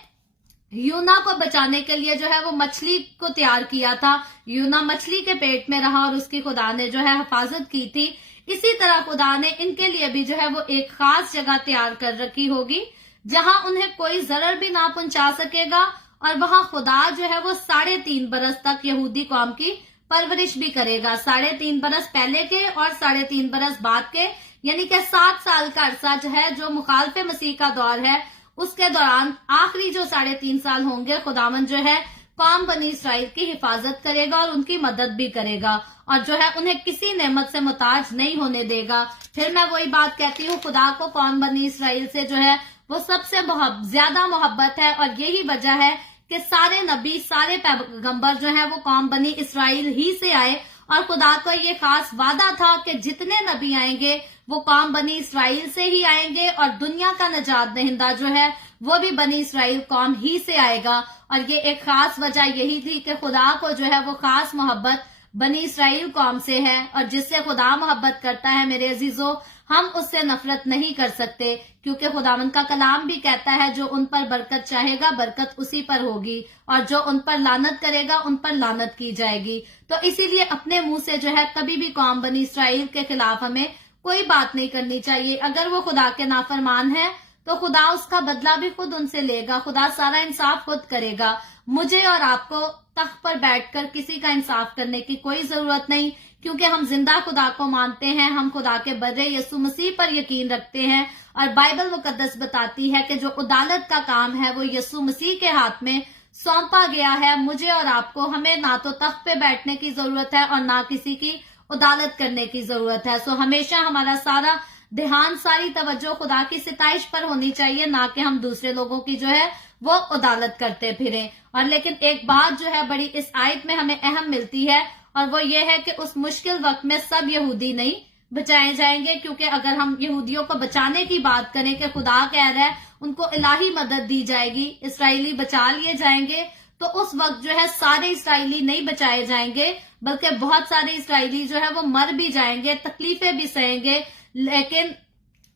यूना को बचाने के लिए जो है वो मछली को तैयार किया था, यूना मछली के पेट में रहा और उसकी खुदा ने जो है हिफाजत की थी, इसी तरह खुदा ने इनके लिए भी जो है वो एक खास जगह तैयार कर रखी होगी जहां उन्हें कोई जरर भी ना पहुंचा सकेगा, और वहां खुदा जो है वो 3.5 बरस तक यहूदी कौम की परवरिश भी करेगा। 3.5 बरस पहले के और 3.5 बरस बाद के, यानी कि 7 साल का अरसा जो है, जो मुखालफे मसीह का दौर है, उसके दौरान आखिरी जो 3.5 साल होंगे, खुदावंद जो है कौम बनी इसराइल की हिफाजत करेगा और उनकी मदद भी करेगा, और जो है उन्हें किसी नेमत से मुताज नहीं होने देगा। फिर मैं वही बात कहती हूँ, खुदा को कौम बनी इसराइल से जो है वो सबसे ज्यादा मोहब्बत है, और यही वजह है कि सारे नबी, सारे पैगंबर जो है वो कौम बनी इसराइल ही से आए, और खुदा का ये खास वादा था कि जितने नबी आएंगे वो कौम बनी इसराइल से ही आएंगे, और दुनिया का नजात दहिंदा जो है वो भी बनी इसराइल कौम ही से आएगा। और ये एक खास वजह यही थी कि खुदा को जो है वो खास मोहब्बत बनी इसराइल कौम से है, और जिससे खुदा मोहब्बत करता है मेरे अजीजों, हम उससे नफरत नहीं कर सकते, क्योंकि खुदावंद का कलाम भी कहता है जो उन पर बरकत चाहेगा बरकत उसी पर होगी, और जो उन पर लानत करेगा उन पर लानत की जाएगी। तो इसीलिए अपने मुंह से जो है कभी भी कौम बनी इसराइल के खिलाफ हमें कोई बात नहीं करनी चाहिए। अगर वो खुदा के नाफरमान है तो खुदा उसका बदला भी खुद उनसे लेगा, खुदा सारा इंसाफ खुद करेगा। मुझे और आपको तख्त पर बैठकर किसी का इंसाफ करने की कोई जरूरत नहीं, क्योंकि हम जिंदा खुदा को मानते हैं, हम खुदा के बर्रे यीशु मसीह पर यकीन रखते हैं, और बाइबल मुकद्दस बताती है कि जो अदालत का काम है वो यीशु मसीह के हाथ में सौंपा गया है। मुझे और आपको, हमें ना तो तख्त पे बैठने की जरूरत है और ना किसी की अदालत करने की जरूरत है। सो हमेशा हमारा सारा ध्यान, सारी तवज्जो खुदा की सिताइश पर होनी चाहिए, ना कि हम दूसरे लोगों की जो है वो अदालत करते फिरें। और लेकिन एक बात जो है बड़ी इस आयत में हमें अहम मिलती है, और वो ये है कि उस मुश्किल वक्त में सब यहूदी नहीं बचाए जाएंगे, क्योंकि अगर हम यहूदियों को बचाने की बात करें कि खुदा कह रहा है उनको इलाही मदद दी जाएगी, इसराइली बचा लिए जाएंगे, तो उस वक्त जो है सारे इसराइली नहीं बचाए जाएंगे, बल्कि बहुत सारे इसराइली जो है वो मर भी जाएंगे, तकलीफें भी सहेंगे। लेकिन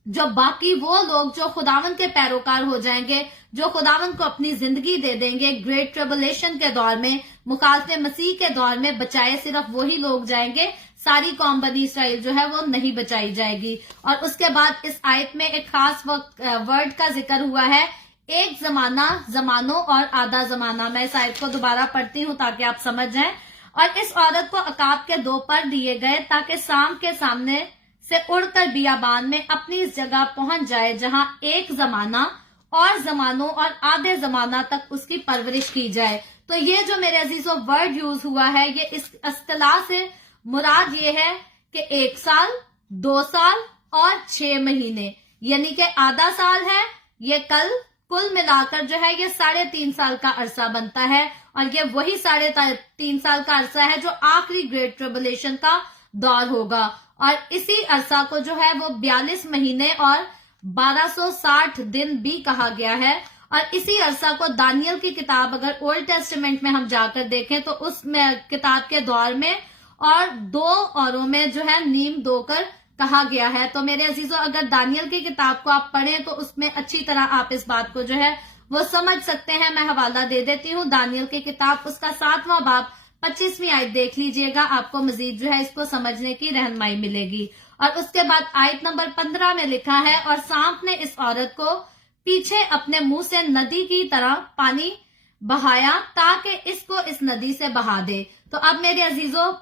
जो बाकी वो लोग जो खुदावंद के पैरोकार हो जाएंगे, जो खुदावंद को अपनी जिंदगी दे देंगे, ग्रेट ट्रिबुलेशन के दौर में, मुखालफे मसीह के दौर में, बचाए सिर्फ वही लोग जाएंगे, सारी कौम बनी इसराइल जो है वो नहीं बचाई जाएगी। और उसके बाद इस आयत में एक खास वर्ड का जिक्र हुआ है, एक जमाना, जमानों और आधा जमाना। मैं इस आयत को दोबारा पढ़ती हूँ ताकि आप समझ जाएं। और इस औरत को अकाब के 2 पर दिए गए ताकि शाम के सामने से उड़कर बियाबान में अपनी इस जगह पहुंच जाए जहां एक जमाना और जमानों और आधे जमाना तक उसकी परवरिश की जाए। तो ये जो मेरे अजीजों वर्ड यूज हुआ है, ये इस इस्तिलाह से मुराद ये है कि 1 साल, 2 साल और 6 महीने, यानी कि आधा साल है ये, कुल मिलाकर जो है ये 3.5 साल का अरसा बनता है। और ये वही 3.5 साल का अरसा है जो आखिरी ग्रेट ट्रिबुलेशन का दौर होगा। और इसी अरसा को जो है वो 42 महीने और 1260 दिन भी कहा गया है। और इसी अरसा को दानियल की किताब अगर ओल्ड टेस्टामेंट में हम जाकर देखें तो उस किताब के दौर में और 2 औरों में जो है नीम दोकर कहा गया है। तो मेरे अजीजों, अगर दानियल की किताब को आप पढ़ें तो उसमें अच्छी तरह आप इस बात को जो है वो समझ सकते हैं। मैं हवाला दे देती हूँ दानियल की किताब, उसका 7वां बाब 25वीं आयत देख लीजिएगा, आपको मजीद जो है इसको समझने की रहनुमाई मिलेगी। और उसके बाद आयत नंबर 15 में लिखा है, और सांप ने इस औरत को पीछे अपने मुंह से नदी की तरह पानी बहाया ताकि इसको इस नदी से बहा दे। तो अब मेरे अजीजों,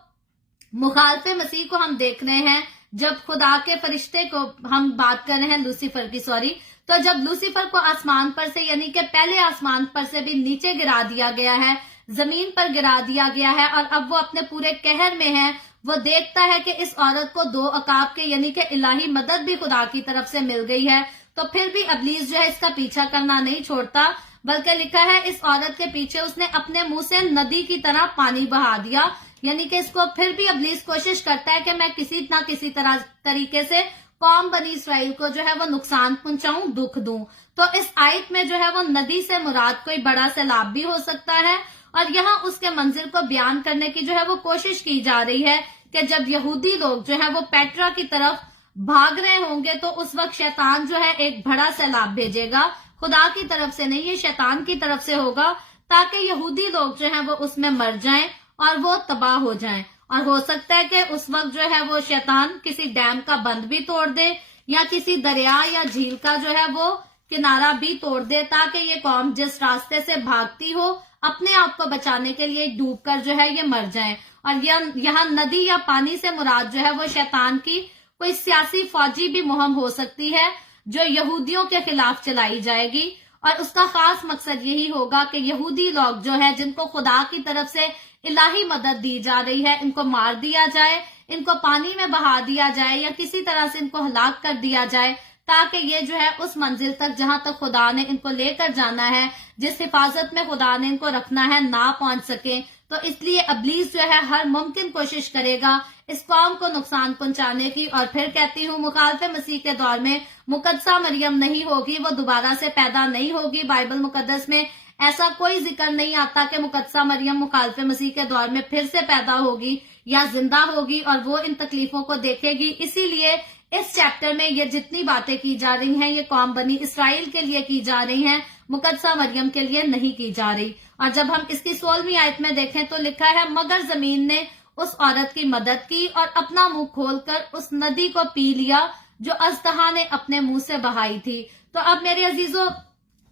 मुखालफे मसीह को हम देख रहे हैं, जब खुदा के फरिश्ते को हम बात कर रहे हैं, लूसीफर की, तो जब लूसीफर को आसमान पर से, यानी कि पहले आसमान पर से भी नीचे गिरा दिया गया है, जमीन पर गिरा दिया गया है, और अब वो अपने पूरे कहर में है, वो देखता है कि इस औरत को 2 अकाब के यानी कि इलाही मदद भी खुदा की तरफ से मिल गई है। तो फिर भी इब्लीस जो है इसका पीछा करना नहीं छोड़ता, बल्कि लिखा है इस औरत के पीछे उसने अपने मुंह से नदी की तरह पानी बहा दिया, यानी कि इसको फिर भी इब्लीस कोशिश करता है कि मैं किसी ना किसी तरीके से कौम बनी इसराइल को जो है वो नुकसान पहुंचाऊं, दुख दूं। तो इस आयत में जो है वो नदी से मुराद कोई बड़ा सैलाब भी हो सकता है, और यहाँ उसके मंजिल को बयान करने की जो है वो कोशिश की जा रही है कि जब यहूदी लोग जो है वो पेट्रा की तरफ भाग रहे होंगे तो उस वक्त शैतान जो है एक बड़ा सैलाब भेजेगा, खुदा की तरफ से नहीं, ये शैतान की तरफ से होगा, ताकि यहूदी लोग जो है वो उसमें मर जाएं और वो तबाह हो जाएं। और हो सकता है कि उस वक्त जो है वो शैतान किसी डैम का बंद भी तोड़ दे, या किसी दरिया या झील का जो है वो किनारा भी तोड़ दे, ताकि ये कौम जिस रास्ते से भागती हो अपने आप को बचाने के लिए डूबकर जो है ये मर जाए। और यहाँ नदी या पानी से मुराद जो है वो शैतान की कोई सियासी फौजी भी मुहिम हो सकती है जो यहूदियों के खिलाफ चलाई जाएगी, और उसका खास मकसद यही होगा कि यहूदी लोग जो है जिनको खुदा की तरफ से इलाही मदद दी जा रही है, इनको मार दिया जाए, इनको पानी में बहा दिया जाए या किसी तरह से इनको हलाक कर दिया जाए, ताकि ये जो है उस मंजिल तक जहां तक खुदा ने इनको लेकर जाना है, जिस हिफाजत में खुदा ने इनको रखना है, ना पहुंच सके। तो इसलिए इब्लीस जो है हर मुमकिन कोशिश करेगा इस कौम को नुकसान पहुंचाने की। और फिर कहती हूँ, मुखालफे मसीह के दौर में मुकद्दसा मरियम नहीं होगी, वो दोबारा से पैदा नहीं होगी। बाइबल मुकद्दस में ऐसा कोई जिक्र नहीं आता कि मुकद्दसा मरियम मुखालफे मसीह के दौर में फिर से पैदा होगी या जिंदा होगी और वो इन तकलीफों को देखेगी। इसीलिए इस चैप्टर में ये जितनी बातें की जा रही हैं, ये कौम बनी इसराइल के लिए की जा रही हैं, मुकद्दसा मरियम के लिए नहीं की जा रही। और जब हम इसकी 16वीं आयत में देखें तो लिखा है, मगर जमीन ने उस औरत की मदद की और अपना मुंह खोलकर उस नदी को पी लिया जो अजतहा ने अपने मुंह से बहाई थी। तो अब मेरे अजीजों,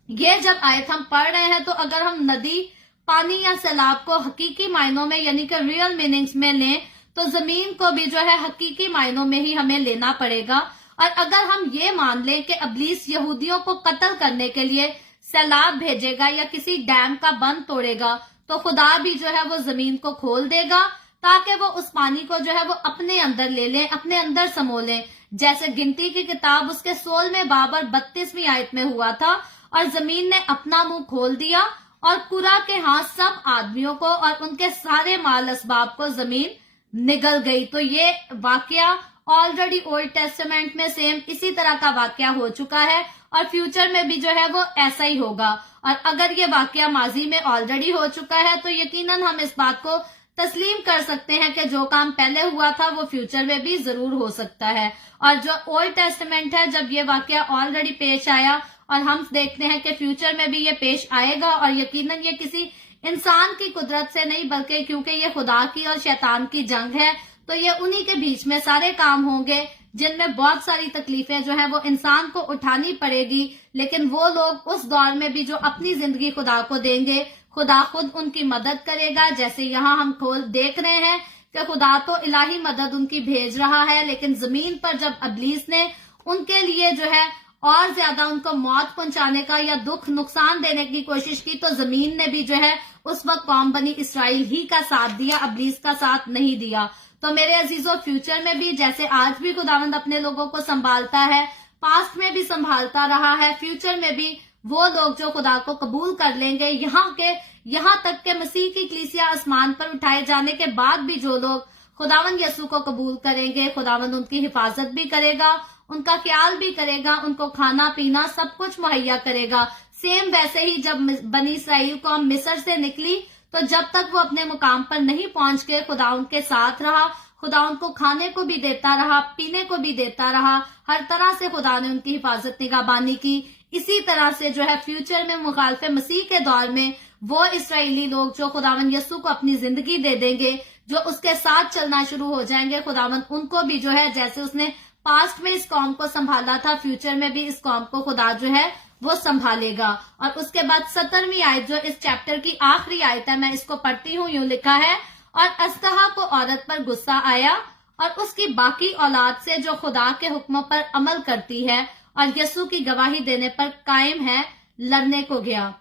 ये जब आयत हम पढ़ रहे हैं तो अगर हम नदी, पानी या सैलाब को हकीकी मायनों में यानी कि रियल मीनिंग्स में लें तो जमीन को भी जो है हकीकी मायनों में ही हमें लेना पड़ेगा। और अगर हम ये मान लें कि इब्लीस यहूदियों को कत्ल करने के लिए सैलाब भेजेगा या किसी डैम का बंद तोड़ेगा, तो खुदा भी जो है वो जमीन को खोल देगा ताकि वो उस पानी को जो है वो अपने अंदर ले लें, अपने अंदर समो लें। जैसे गिनती की किताब उसके 16वें बाब और 32वीं आयत में हुआ था, और जमीन ने अपना मुंह खोल दिया और कुरा के हाथ सब आदमियों को और उनके सारे माल असबाब को जमीन निगल गई। तो ये वाकया ऑलरेडी ओल्ड टेस्टामेंट में सेम इसी तरह का वाकया हो चुका है और फ्यूचर में भी जो है वो ऐसा ही होगा। और अगर ये वाकया माजी में ऑलरेडी हो चुका है तो यकीनन हम इस बात को तस्लीम कर सकते हैं कि जो काम पहले हुआ था वो फ्यूचर में भी जरूर हो सकता है। और जो ओल्ड टेस्टामेंट है, जब ये वाकया ऑलरेडी पेश आया और हम देखते हैं कि फ्यूचर में भी ये पेश आएगा, और यकीनन ये किसी इंसान की कुदरत से नहीं बल्कि क्योंकि ये खुदा की और शैतान की जंग है, तो ये उन्हीं के बीच में सारे काम होंगे जिनमें बहुत सारी तकलीफें जो है वो इंसान को उठानी पड़ेगी। लेकिन वो लोग उस दौर में भी जो अपनी जिंदगी खुदा को देंगे, खुदा खुद उनकी मदद करेगा। जैसे यहाँ हम देख रहे हैं कि खुदा तो इलाही मदद उनकी भेज रहा है, लेकिन जमीन पर जब इब्लीस ने उनके लिए जो है और ज्यादा उनको मौत पहुंचाने का या दुख नुकसान देने की कोशिश की, तो जमीन ने भी जो है उस वक्त कौम बनी इसराइल ही का साथ दिया, इब्लीस का साथ नहीं दिया। तो मेरे अजीजों, फ्यूचर में भी जैसे आज भी खुदावंद अपने लोगों को संभालता है, पास्ट में भी संभालता रहा है, फ्यूचर में भी वो लोग जो खुदा को कबूल कर लेंगे, यहाँ तक के मसीह की कलीसिया आसमान पर उठाए जाने के बाद भी जो लोग खुदावंद यसू को कबूल करेंगे, खुदावंद उनकी हिफाजत भी करेगा, उनका ख्याल भी करेगा, उनको खाना पीना सब कुछ मुहैया करेगा। सेम वैसे ही जब बनी इसराइल कौम मिस्र से निकली तो जब तक वो अपने मुकाम पर नहीं पहुंच के खुदा उनके साथ रहा, खुदा उनको खाने को भी देता रहा, पीने को भी देता रहा, हर तरह से खुदा ने उनकी हिफाजत निगाहबानी की। इसी तरह से जो है फ्यूचर में मुखालफे मसीह के दौर में वो इसराइली लोग जो खुदावंद यसू को अपनी जिंदगी दे देंगे, जो उसके साथ चलना शुरू हो जाएंगे, खुदावंद उनको भी जो है जैसे उसने पास्ट में इस कौम को संभाला था, फ्यूचर में भी इस कौम को खुदा जो है वो संभालेगा। और उसके बाद 17वीं आयत जो इस चैप्टर की आखिरी आयत है, मैं इसको पढ़ती हूँ। यूं लिखा है, और अस्तहा को औरत पर गुस्सा आया और उसकी बाकी औलाद से जो खुदा के हुक्मों पर अमल करती है और यसू की गवाही देने पर कायम है, लड़ने को गया।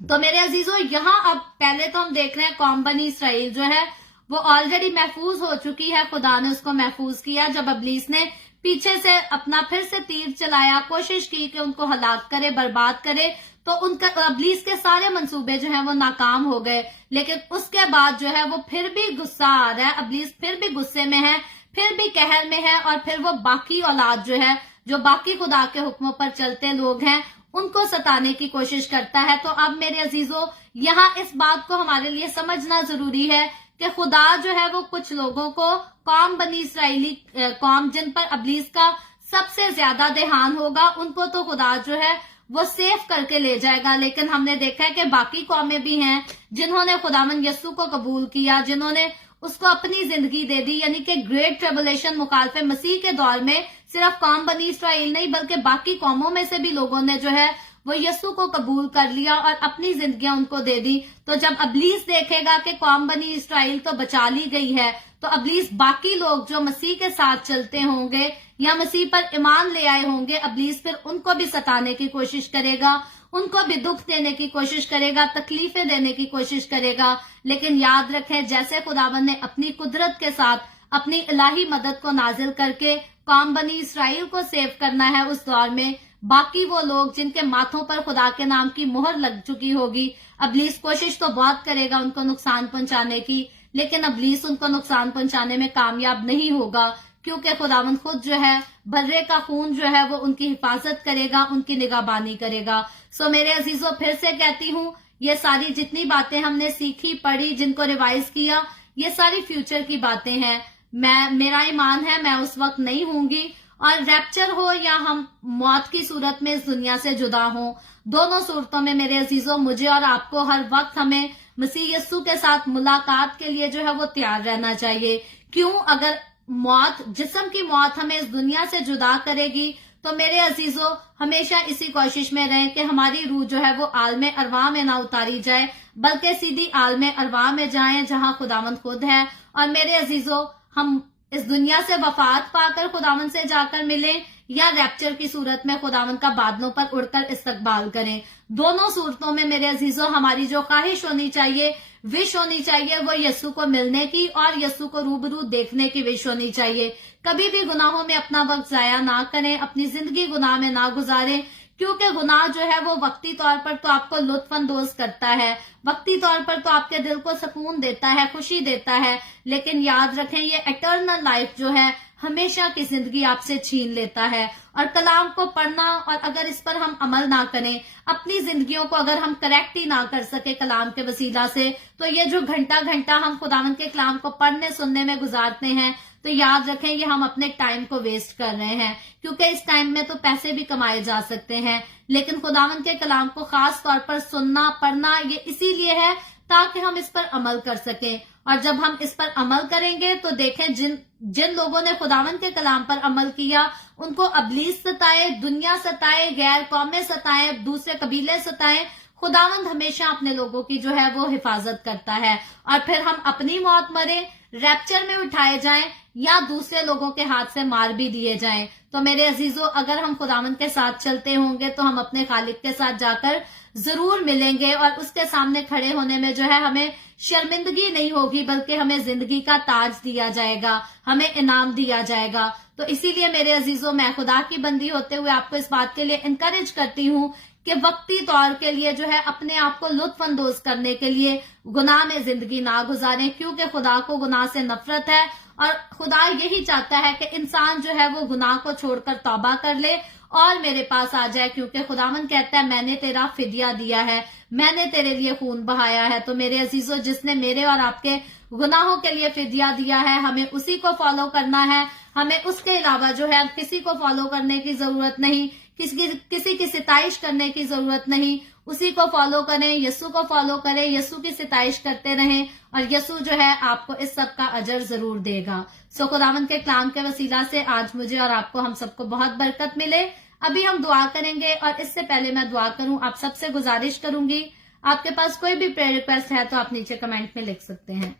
तो मेरे अजीजों, यहाँ अब पहले तो हम देख रहे हैं कौम बनी इसराइल जो है वो ऑलरेडी महफूज हो चुकी है, खुदा ने उसको महफूज किया। जब इब्लीस ने पीछे से अपना फिर से तीर चलाया, कोशिश की कि उनको हलाक करे, बर्बाद करे, तो उनका इब्लीस के सारे मंसूबे जो हैं वो नाकाम हो गए। लेकिन उसके बाद जो है वो फिर भी गुस्सा आ रहा है, इब्लीस फिर भी गुस्से में है, फिर भी कहर में है, और फिर वो बाकी औलाद जो है, जो बाकी खुदा के हुक्मों पर चलते लोग हैं, उनको सताने की कोशिश करता है। तो अब मेरे अजीजों, यहाँ इस बात को हमारे लिए समझना जरूरी है कि खुदा जो है वो कुछ लोगों को, कौम बनी इसराइली कौम जिन पर इब्लीस का सबसे ज्यादा ध्यान होगा, उनको तो खुदा जो है वो सेफ करके ले जाएगा। लेकिन हमने देखा है कि बाकी कौमें भी हैं जिन्होंने खुदावंद यसू को कबूल किया, जिन्होंने उसको अपनी जिंदगी दे दी। यानी कि ग्रेट ट्रिबुलेशन मुखालफे मसीह के दौर में सिर्फ कौम बनी इसराइल नहीं बल्कि बाकी कौमों में से भी लोगों ने जो है वो यीशु को कबूल कर लिया और अपनी जिंदगियां उनको दे दी। तो जब अबलीस देखेगा कि कौम बनी इसराइल तो बचा ली गई है, तो अबलीस बाकी लोग जो मसीह के साथ चलते होंगे या मसीह पर ईमान ले आए होंगे, अबलीस फिर उनको भी सताने की कोशिश करेगा, उनको भी दुख देने की कोशिश करेगा, तकलीफें देने की कोशिश करेगा। लेकिन याद रखें, जैसे खुदावन ने अपनी कुदरत के साथ अपनी इलाही मदद को नाजिल करके कौम बनी इसराइल को सेव करना है, उस दौर में बाकी वो लोग जिनके माथों पर खुदा के नाम की मुहर लग चुकी होगी, अबलीस कोशिश तो बहुत करेगा उनको नुकसान पहुंचाने की, लेकिन अबलीस उनको नुकसान पहुंचाने में कामयाब नहीं होगा, क्योंकि खुदावंद खुद जो है बर्रे का खून जो है वो उनकी हिफाजत करेगा, उनकी निगाहबानी करेगा। सो मेरे अजीजों, फिर से कहती हूँ, ये सारी जितनी बातें हमने सीखी, पढ़ी, जिनको रिवाइज किया, ये सारी फ्यूचर की बातें हैं। मेरा ईमान है मैं उस वक्त नहीं होंगी, और रैप्चर हो या हम मौत की सूरत में इस दुनिया से जुदा हों, दोनों सूरतों में मेरे अजीजों मुझे और आपको हर वक्त हमें मसीह यस्सु के साथ मुलाकात के लिए जो है वो तैयार रहना चाहिए। क्यों? अगर मौत, जिस्म की मौत हमें इस दुनिया से जुदा करेगी, तो मेरे अजीजों हमेशा इसी कोशिश में रहें कि हमारी रूह जो है वो आलमे अरवा में ना उतारी जाए, बल्कि सीधी आलमे अरवा में जाएं जहां खुदावंद खुद है। और मेरे अजीजों, हम इस दुनिया से वफात पाकर खुदावंद से जाकर मिलें या रैप्चर की सूरत में खुदावंद का बादलों पर उड़कर इस्तकबाल करें, दोनों सूरतों में मेरे अजीजों हमारी जो ख्वाहिश होनी चाहिए, विश होनी चाहिए, वो यस्सु को मिलने की और यस्सु को रूबरू देखने की विश होनी चाहिए। कभी भी गुनाहों में अपना वक्त जाया ना करें, अपनी जिंदगी गुनाह में ना गुजारें, क्योंकि गुनाह जो है वो वक्ती तौर पर तो आपको लुत्फानंदोज करता है, वक्ती तौर पर तो आपके दिल को सुकून देता है, खुशी देता है, लेकिन याद रखें ये एटर्नल लाइफ जो है हमेशा की जिंदगी आपसे छीन लेता है। और कलाम को पढ़ना, और अगर इस पर हम अमल ना करें, अपनी जिंदगियों को अगर हम करेक्ट ही ना कर सके कलाम के वसीला से, तो ये जो घंटा घंटा हम खुदावंद के कलाम को पढ़ने सुनने में गुजारते हैं, तो याद रखें ये हम अपने टाइम को वेस्ट कर रहे हैं, क्योंकि इस टाइम में तो पैसे भी कमाए जा सकते हैं, लेकिन खुदावंद के कलाम को खास तौर पर सुनना, पढ़ना ये इसीलिए है ताकि हम इस पर अमल कर सकें। और जब हम इस पर अमल करेंगे तो देखें, जिन लोगों ने खुदावंद के कलाम पर अमल किया उनको अबलीस सताए, दुनिया सताए, गैर कौमें सताए, दूसरे कबीले सताए, खुदावंद हमेशा अपने लोगों की जो है वो हिफाजत करता है। और फिर हम अपनी मौत मरे, रैप्चर में उठाए जाएं या दूसरे लोगों के हाथ से मार भी दिए जाएं। तो मेरे अजीजों, अगर हम खुदावंद के साथ चलते होंगे तो हम अपने खालिक के साथ जाकर जरूर मिलेंगे, और उसके सामने खड़े होने में जो है हमें शर्मिंदगी नहीं होगी, बल्कि हमें जिंदगी का ताज दिया जाएगा, हमें इनाम दिया जाएगा। तो इसीलिए मेरे अजीजों, मैं खुदा की बंदी होते हुए आपको इस बात के लिए इनकरेज करती हूँ कि वक्ती तौर के लिए जो है अपने आप को लुत्फानंदोज करने के लिए गुनाह में जिंदगी ना गुजारें, क्योंकि खुदा को गुनाह से नफरत है, और खुदा यही चाहता है कि इंसान जो है वो गुनाह को छोड़कर तौबा कर ले और मेरे पास आ जाए, क्योंकि खुदावन कहता है मैंने तेरा फिदिया दिया है, मैंने तेरे लिए खून बहाया है। तो मेरे अजीजों, जिसने मेरे और आपके गुनाहों के लिए फिदिया दिया है, हमें उसी को फॉलो करना है, हमें उसके अलावा जो है किसी को फॉलो करने की जरूरत नहीं, किसी की सिताइश करने की जरूरत नहीं, उसी को फॉलो करें, यस्सु को फॉलो करें, यस्सु की सिताइश करते रहें, और यस्सु जो है आपको इस सब का अजर जरूर देगा। सो खुदावंद के कलाम के वसीला से आज मुझे और आपको, हम सबको बहुत बरकत मिले। अभी हम दुआ करेंगे, और इससे पहले मैं दुआ करूं, आप सबसे गुजारिश करूंगी, आपके पास कोई भी प्रेयर रिक्वेस्ट है तो आप नीचे कमेंट में लिख सकते हैं।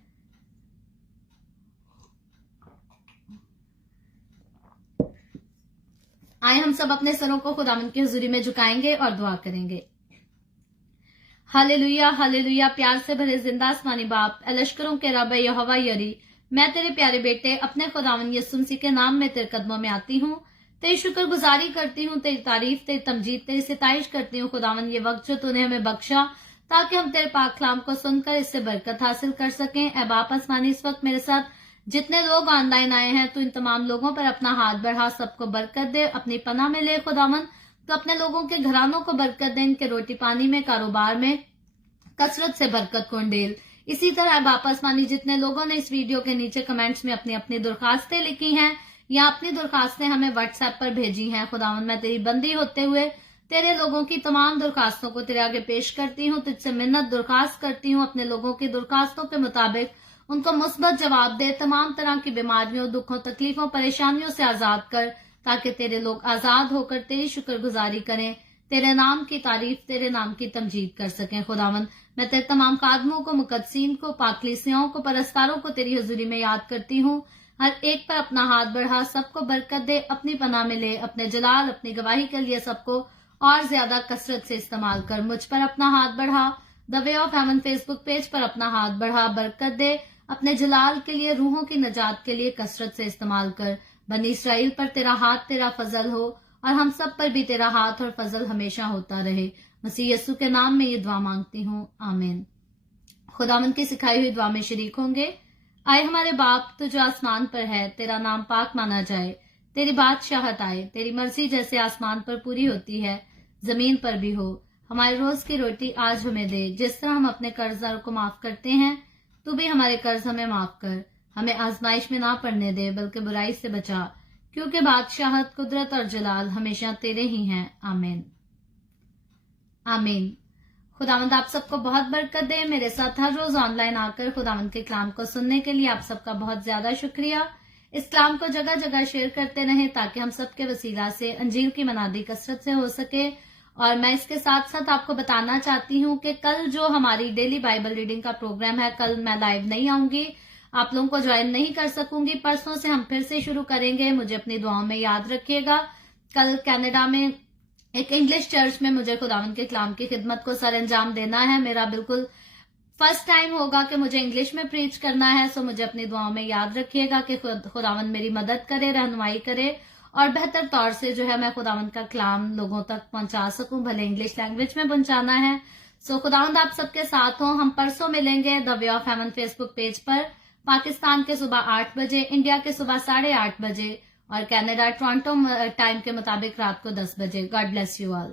आए हम सब अपने सरों को खुदावंद की हुजूरी में झुकाएंगे और दुआ करेंगे। Hallelujah, hallelujah. प्यार से भरे जिंदा आसमानी बाप, लश्करों के रब यहोवा यरी, मैं तेरे प्यारे बेटे अपने खुदावंद यीशु मसीह के नाम में तेरे कदमों में आती हूँ, तेरी शुक्रगुजारी करती हूँ, तेरी तारीफ, तेरी तमजीद, तेरी सिताइश करती हूँ खुदावंद, ये वक्त जो तूने हमें बख्शा ताकि हम तेरे पाक कलाम को सुनकर इससे बरकत हासिल कर सकें। ऐ बाप आसमानी, इस वक्त मेरे साथ जितने लोग ऑनलाइन आए हैं, तो इन तमाम लोगों पर अपना हाथ बढ़ा, सबको बरकत दे, अपनी पनाह में ले खुदावंद। तो अपने लोगों के घरानों को बरकत दे, इनके रोटी पानी में, कारोबार में कसरत से बरकत को अंडेल। इसी तरह बाप आसमानी, जितने लोगों ने इस वीडियो के नीचे कमेंट्स में अपनी अपनी दरखास्तें लिखी हैं या अपनी दरखास्तें हमें व्हाट्सएप पर भेजी हैं, खुदावंद मैं तेरी बंदी होते हुए तेरे लोगों की तमाम दरखास्तों को तेरे आगे पेश करती हूँ, तुझसे मिन्नत दरखास्त करती हूँ, अपने लोगों की दरखास्तों के मुताबिक उनको मुस्बत जवाब दे, तमाम तरह की बीमारियों, दुखों, तकलीफों, परेशानियों से आजाद कर, ताकि तेरे लोग आजाद होकर तेरी शुक्रगुजारी करें, तेरे नाम की तारीफ, तेरे नाम की तमजीद कर सकें। खुदावंद, मैं तेरे तमाम खादमों को, मुकद्दसीन को, पाकलीसियों को, परस्तारों को तेरी हुजूरी में याद करती हूँ। हर एक पर अपना हाथ बढ़ा, सबको बरकत दे, अपनी पनाह में ले, अपने जलाल, अपनी गवाही के लिए सबको और ज्यादा कसरत से इस्तेमाल कर। मुझ पर अपना हाथ बढ़ा, the way of haven Facebook page पर अपना हाथ बढ़ा, बरकत दे, अपने जलाल के लिए, रूहों की नजात के लिए कसरत से इस्तेमाल कर। बनी इसराइल पर तेरा हाथ, तेरा फजल हो, और हम सब पर भी तेरा हाथ और फजल हमेशा होता रहे। मसीह यस्सु के नाम में ये दुआ मांगती हूँ, आमीन। खुदावंद की सिखाई हुई दुआ में शरीक होंगे। आए हमारे बाप, तू जो आसमान पर है, तेरा नाम पाक माना जाए, तेरी बादशाहत आए, तेरी मर्जी जैसे आसमान पर पूरी होती है जमीन पर भी हो। हमारे रोज की रोटी आज हमें दे, जिस तरह हम अपने कर्जदारों को माफ करते हैं, तू भी हमारे कर्ज हमें माफ कर। हमें आजमाइश में ना पड़ने दे, बल्कि बुराई से बचा, क्योंकि बादशाहत, कुदरत और जलाल हमेशा तेरे ही हैं, आमीन आमीन। खुदावंद आप सबको बहुत बरकत दे। मेरे साथ हर रोज ऑनलाइन आकर खुदावंद के कलाम को सुनने के लिए आप सबका बहुत ज्यादा शुक्रिया। इस कलाम को जगह जगह शेयर करते रहें, ताकि हम सबके वसीला से अंजील की मनादी कसरत से हो सके। और मैं इसके साथ साथ आपको बताना चाहती हूँ कि कल जो हमारी डेली बाइबल रीडिंग का प्रोग्राम है, कल मैं लाइव नहीं आऊंगी, आप लोगों को ज्वाइन नहीं कर सकूंगी। परसों से हम फिर से शुरू करेंगे। मुझे अपनी दुआओं में याद रखिएगा। कल कनाडा में एक इंग्लिश चर्च में मुझे खुदावंद के कलाम की खिदमत को सर अंजाम देना है। मेरा बिल्कुल फर्स्ट टाइम होगा कि मुझे इंग्लिश में प्रीच करना है। सो मुझे अपनी दुआओं में याद रखिएगा कि खुदावंद मेरी मदद करे, रहनुमाई करे, और बेहतर तौर से जो है मैं खुदावंद का कलाम लोगों तक पहुंचा सकूं, भले इंग्लिश लैंग्वेज में पहुंचाना है। सो खुदावंद आप सबके साथ हो। हम परसों मिलेंगे the way of haven Facebook page पर, पाकिस्तान के सुबह 8 बजे, इंडिया के सुबह 8:30 बजे, और कनाडा टोरंटो टाइम के मुताबिक रात को 10 बजे। God bless you all.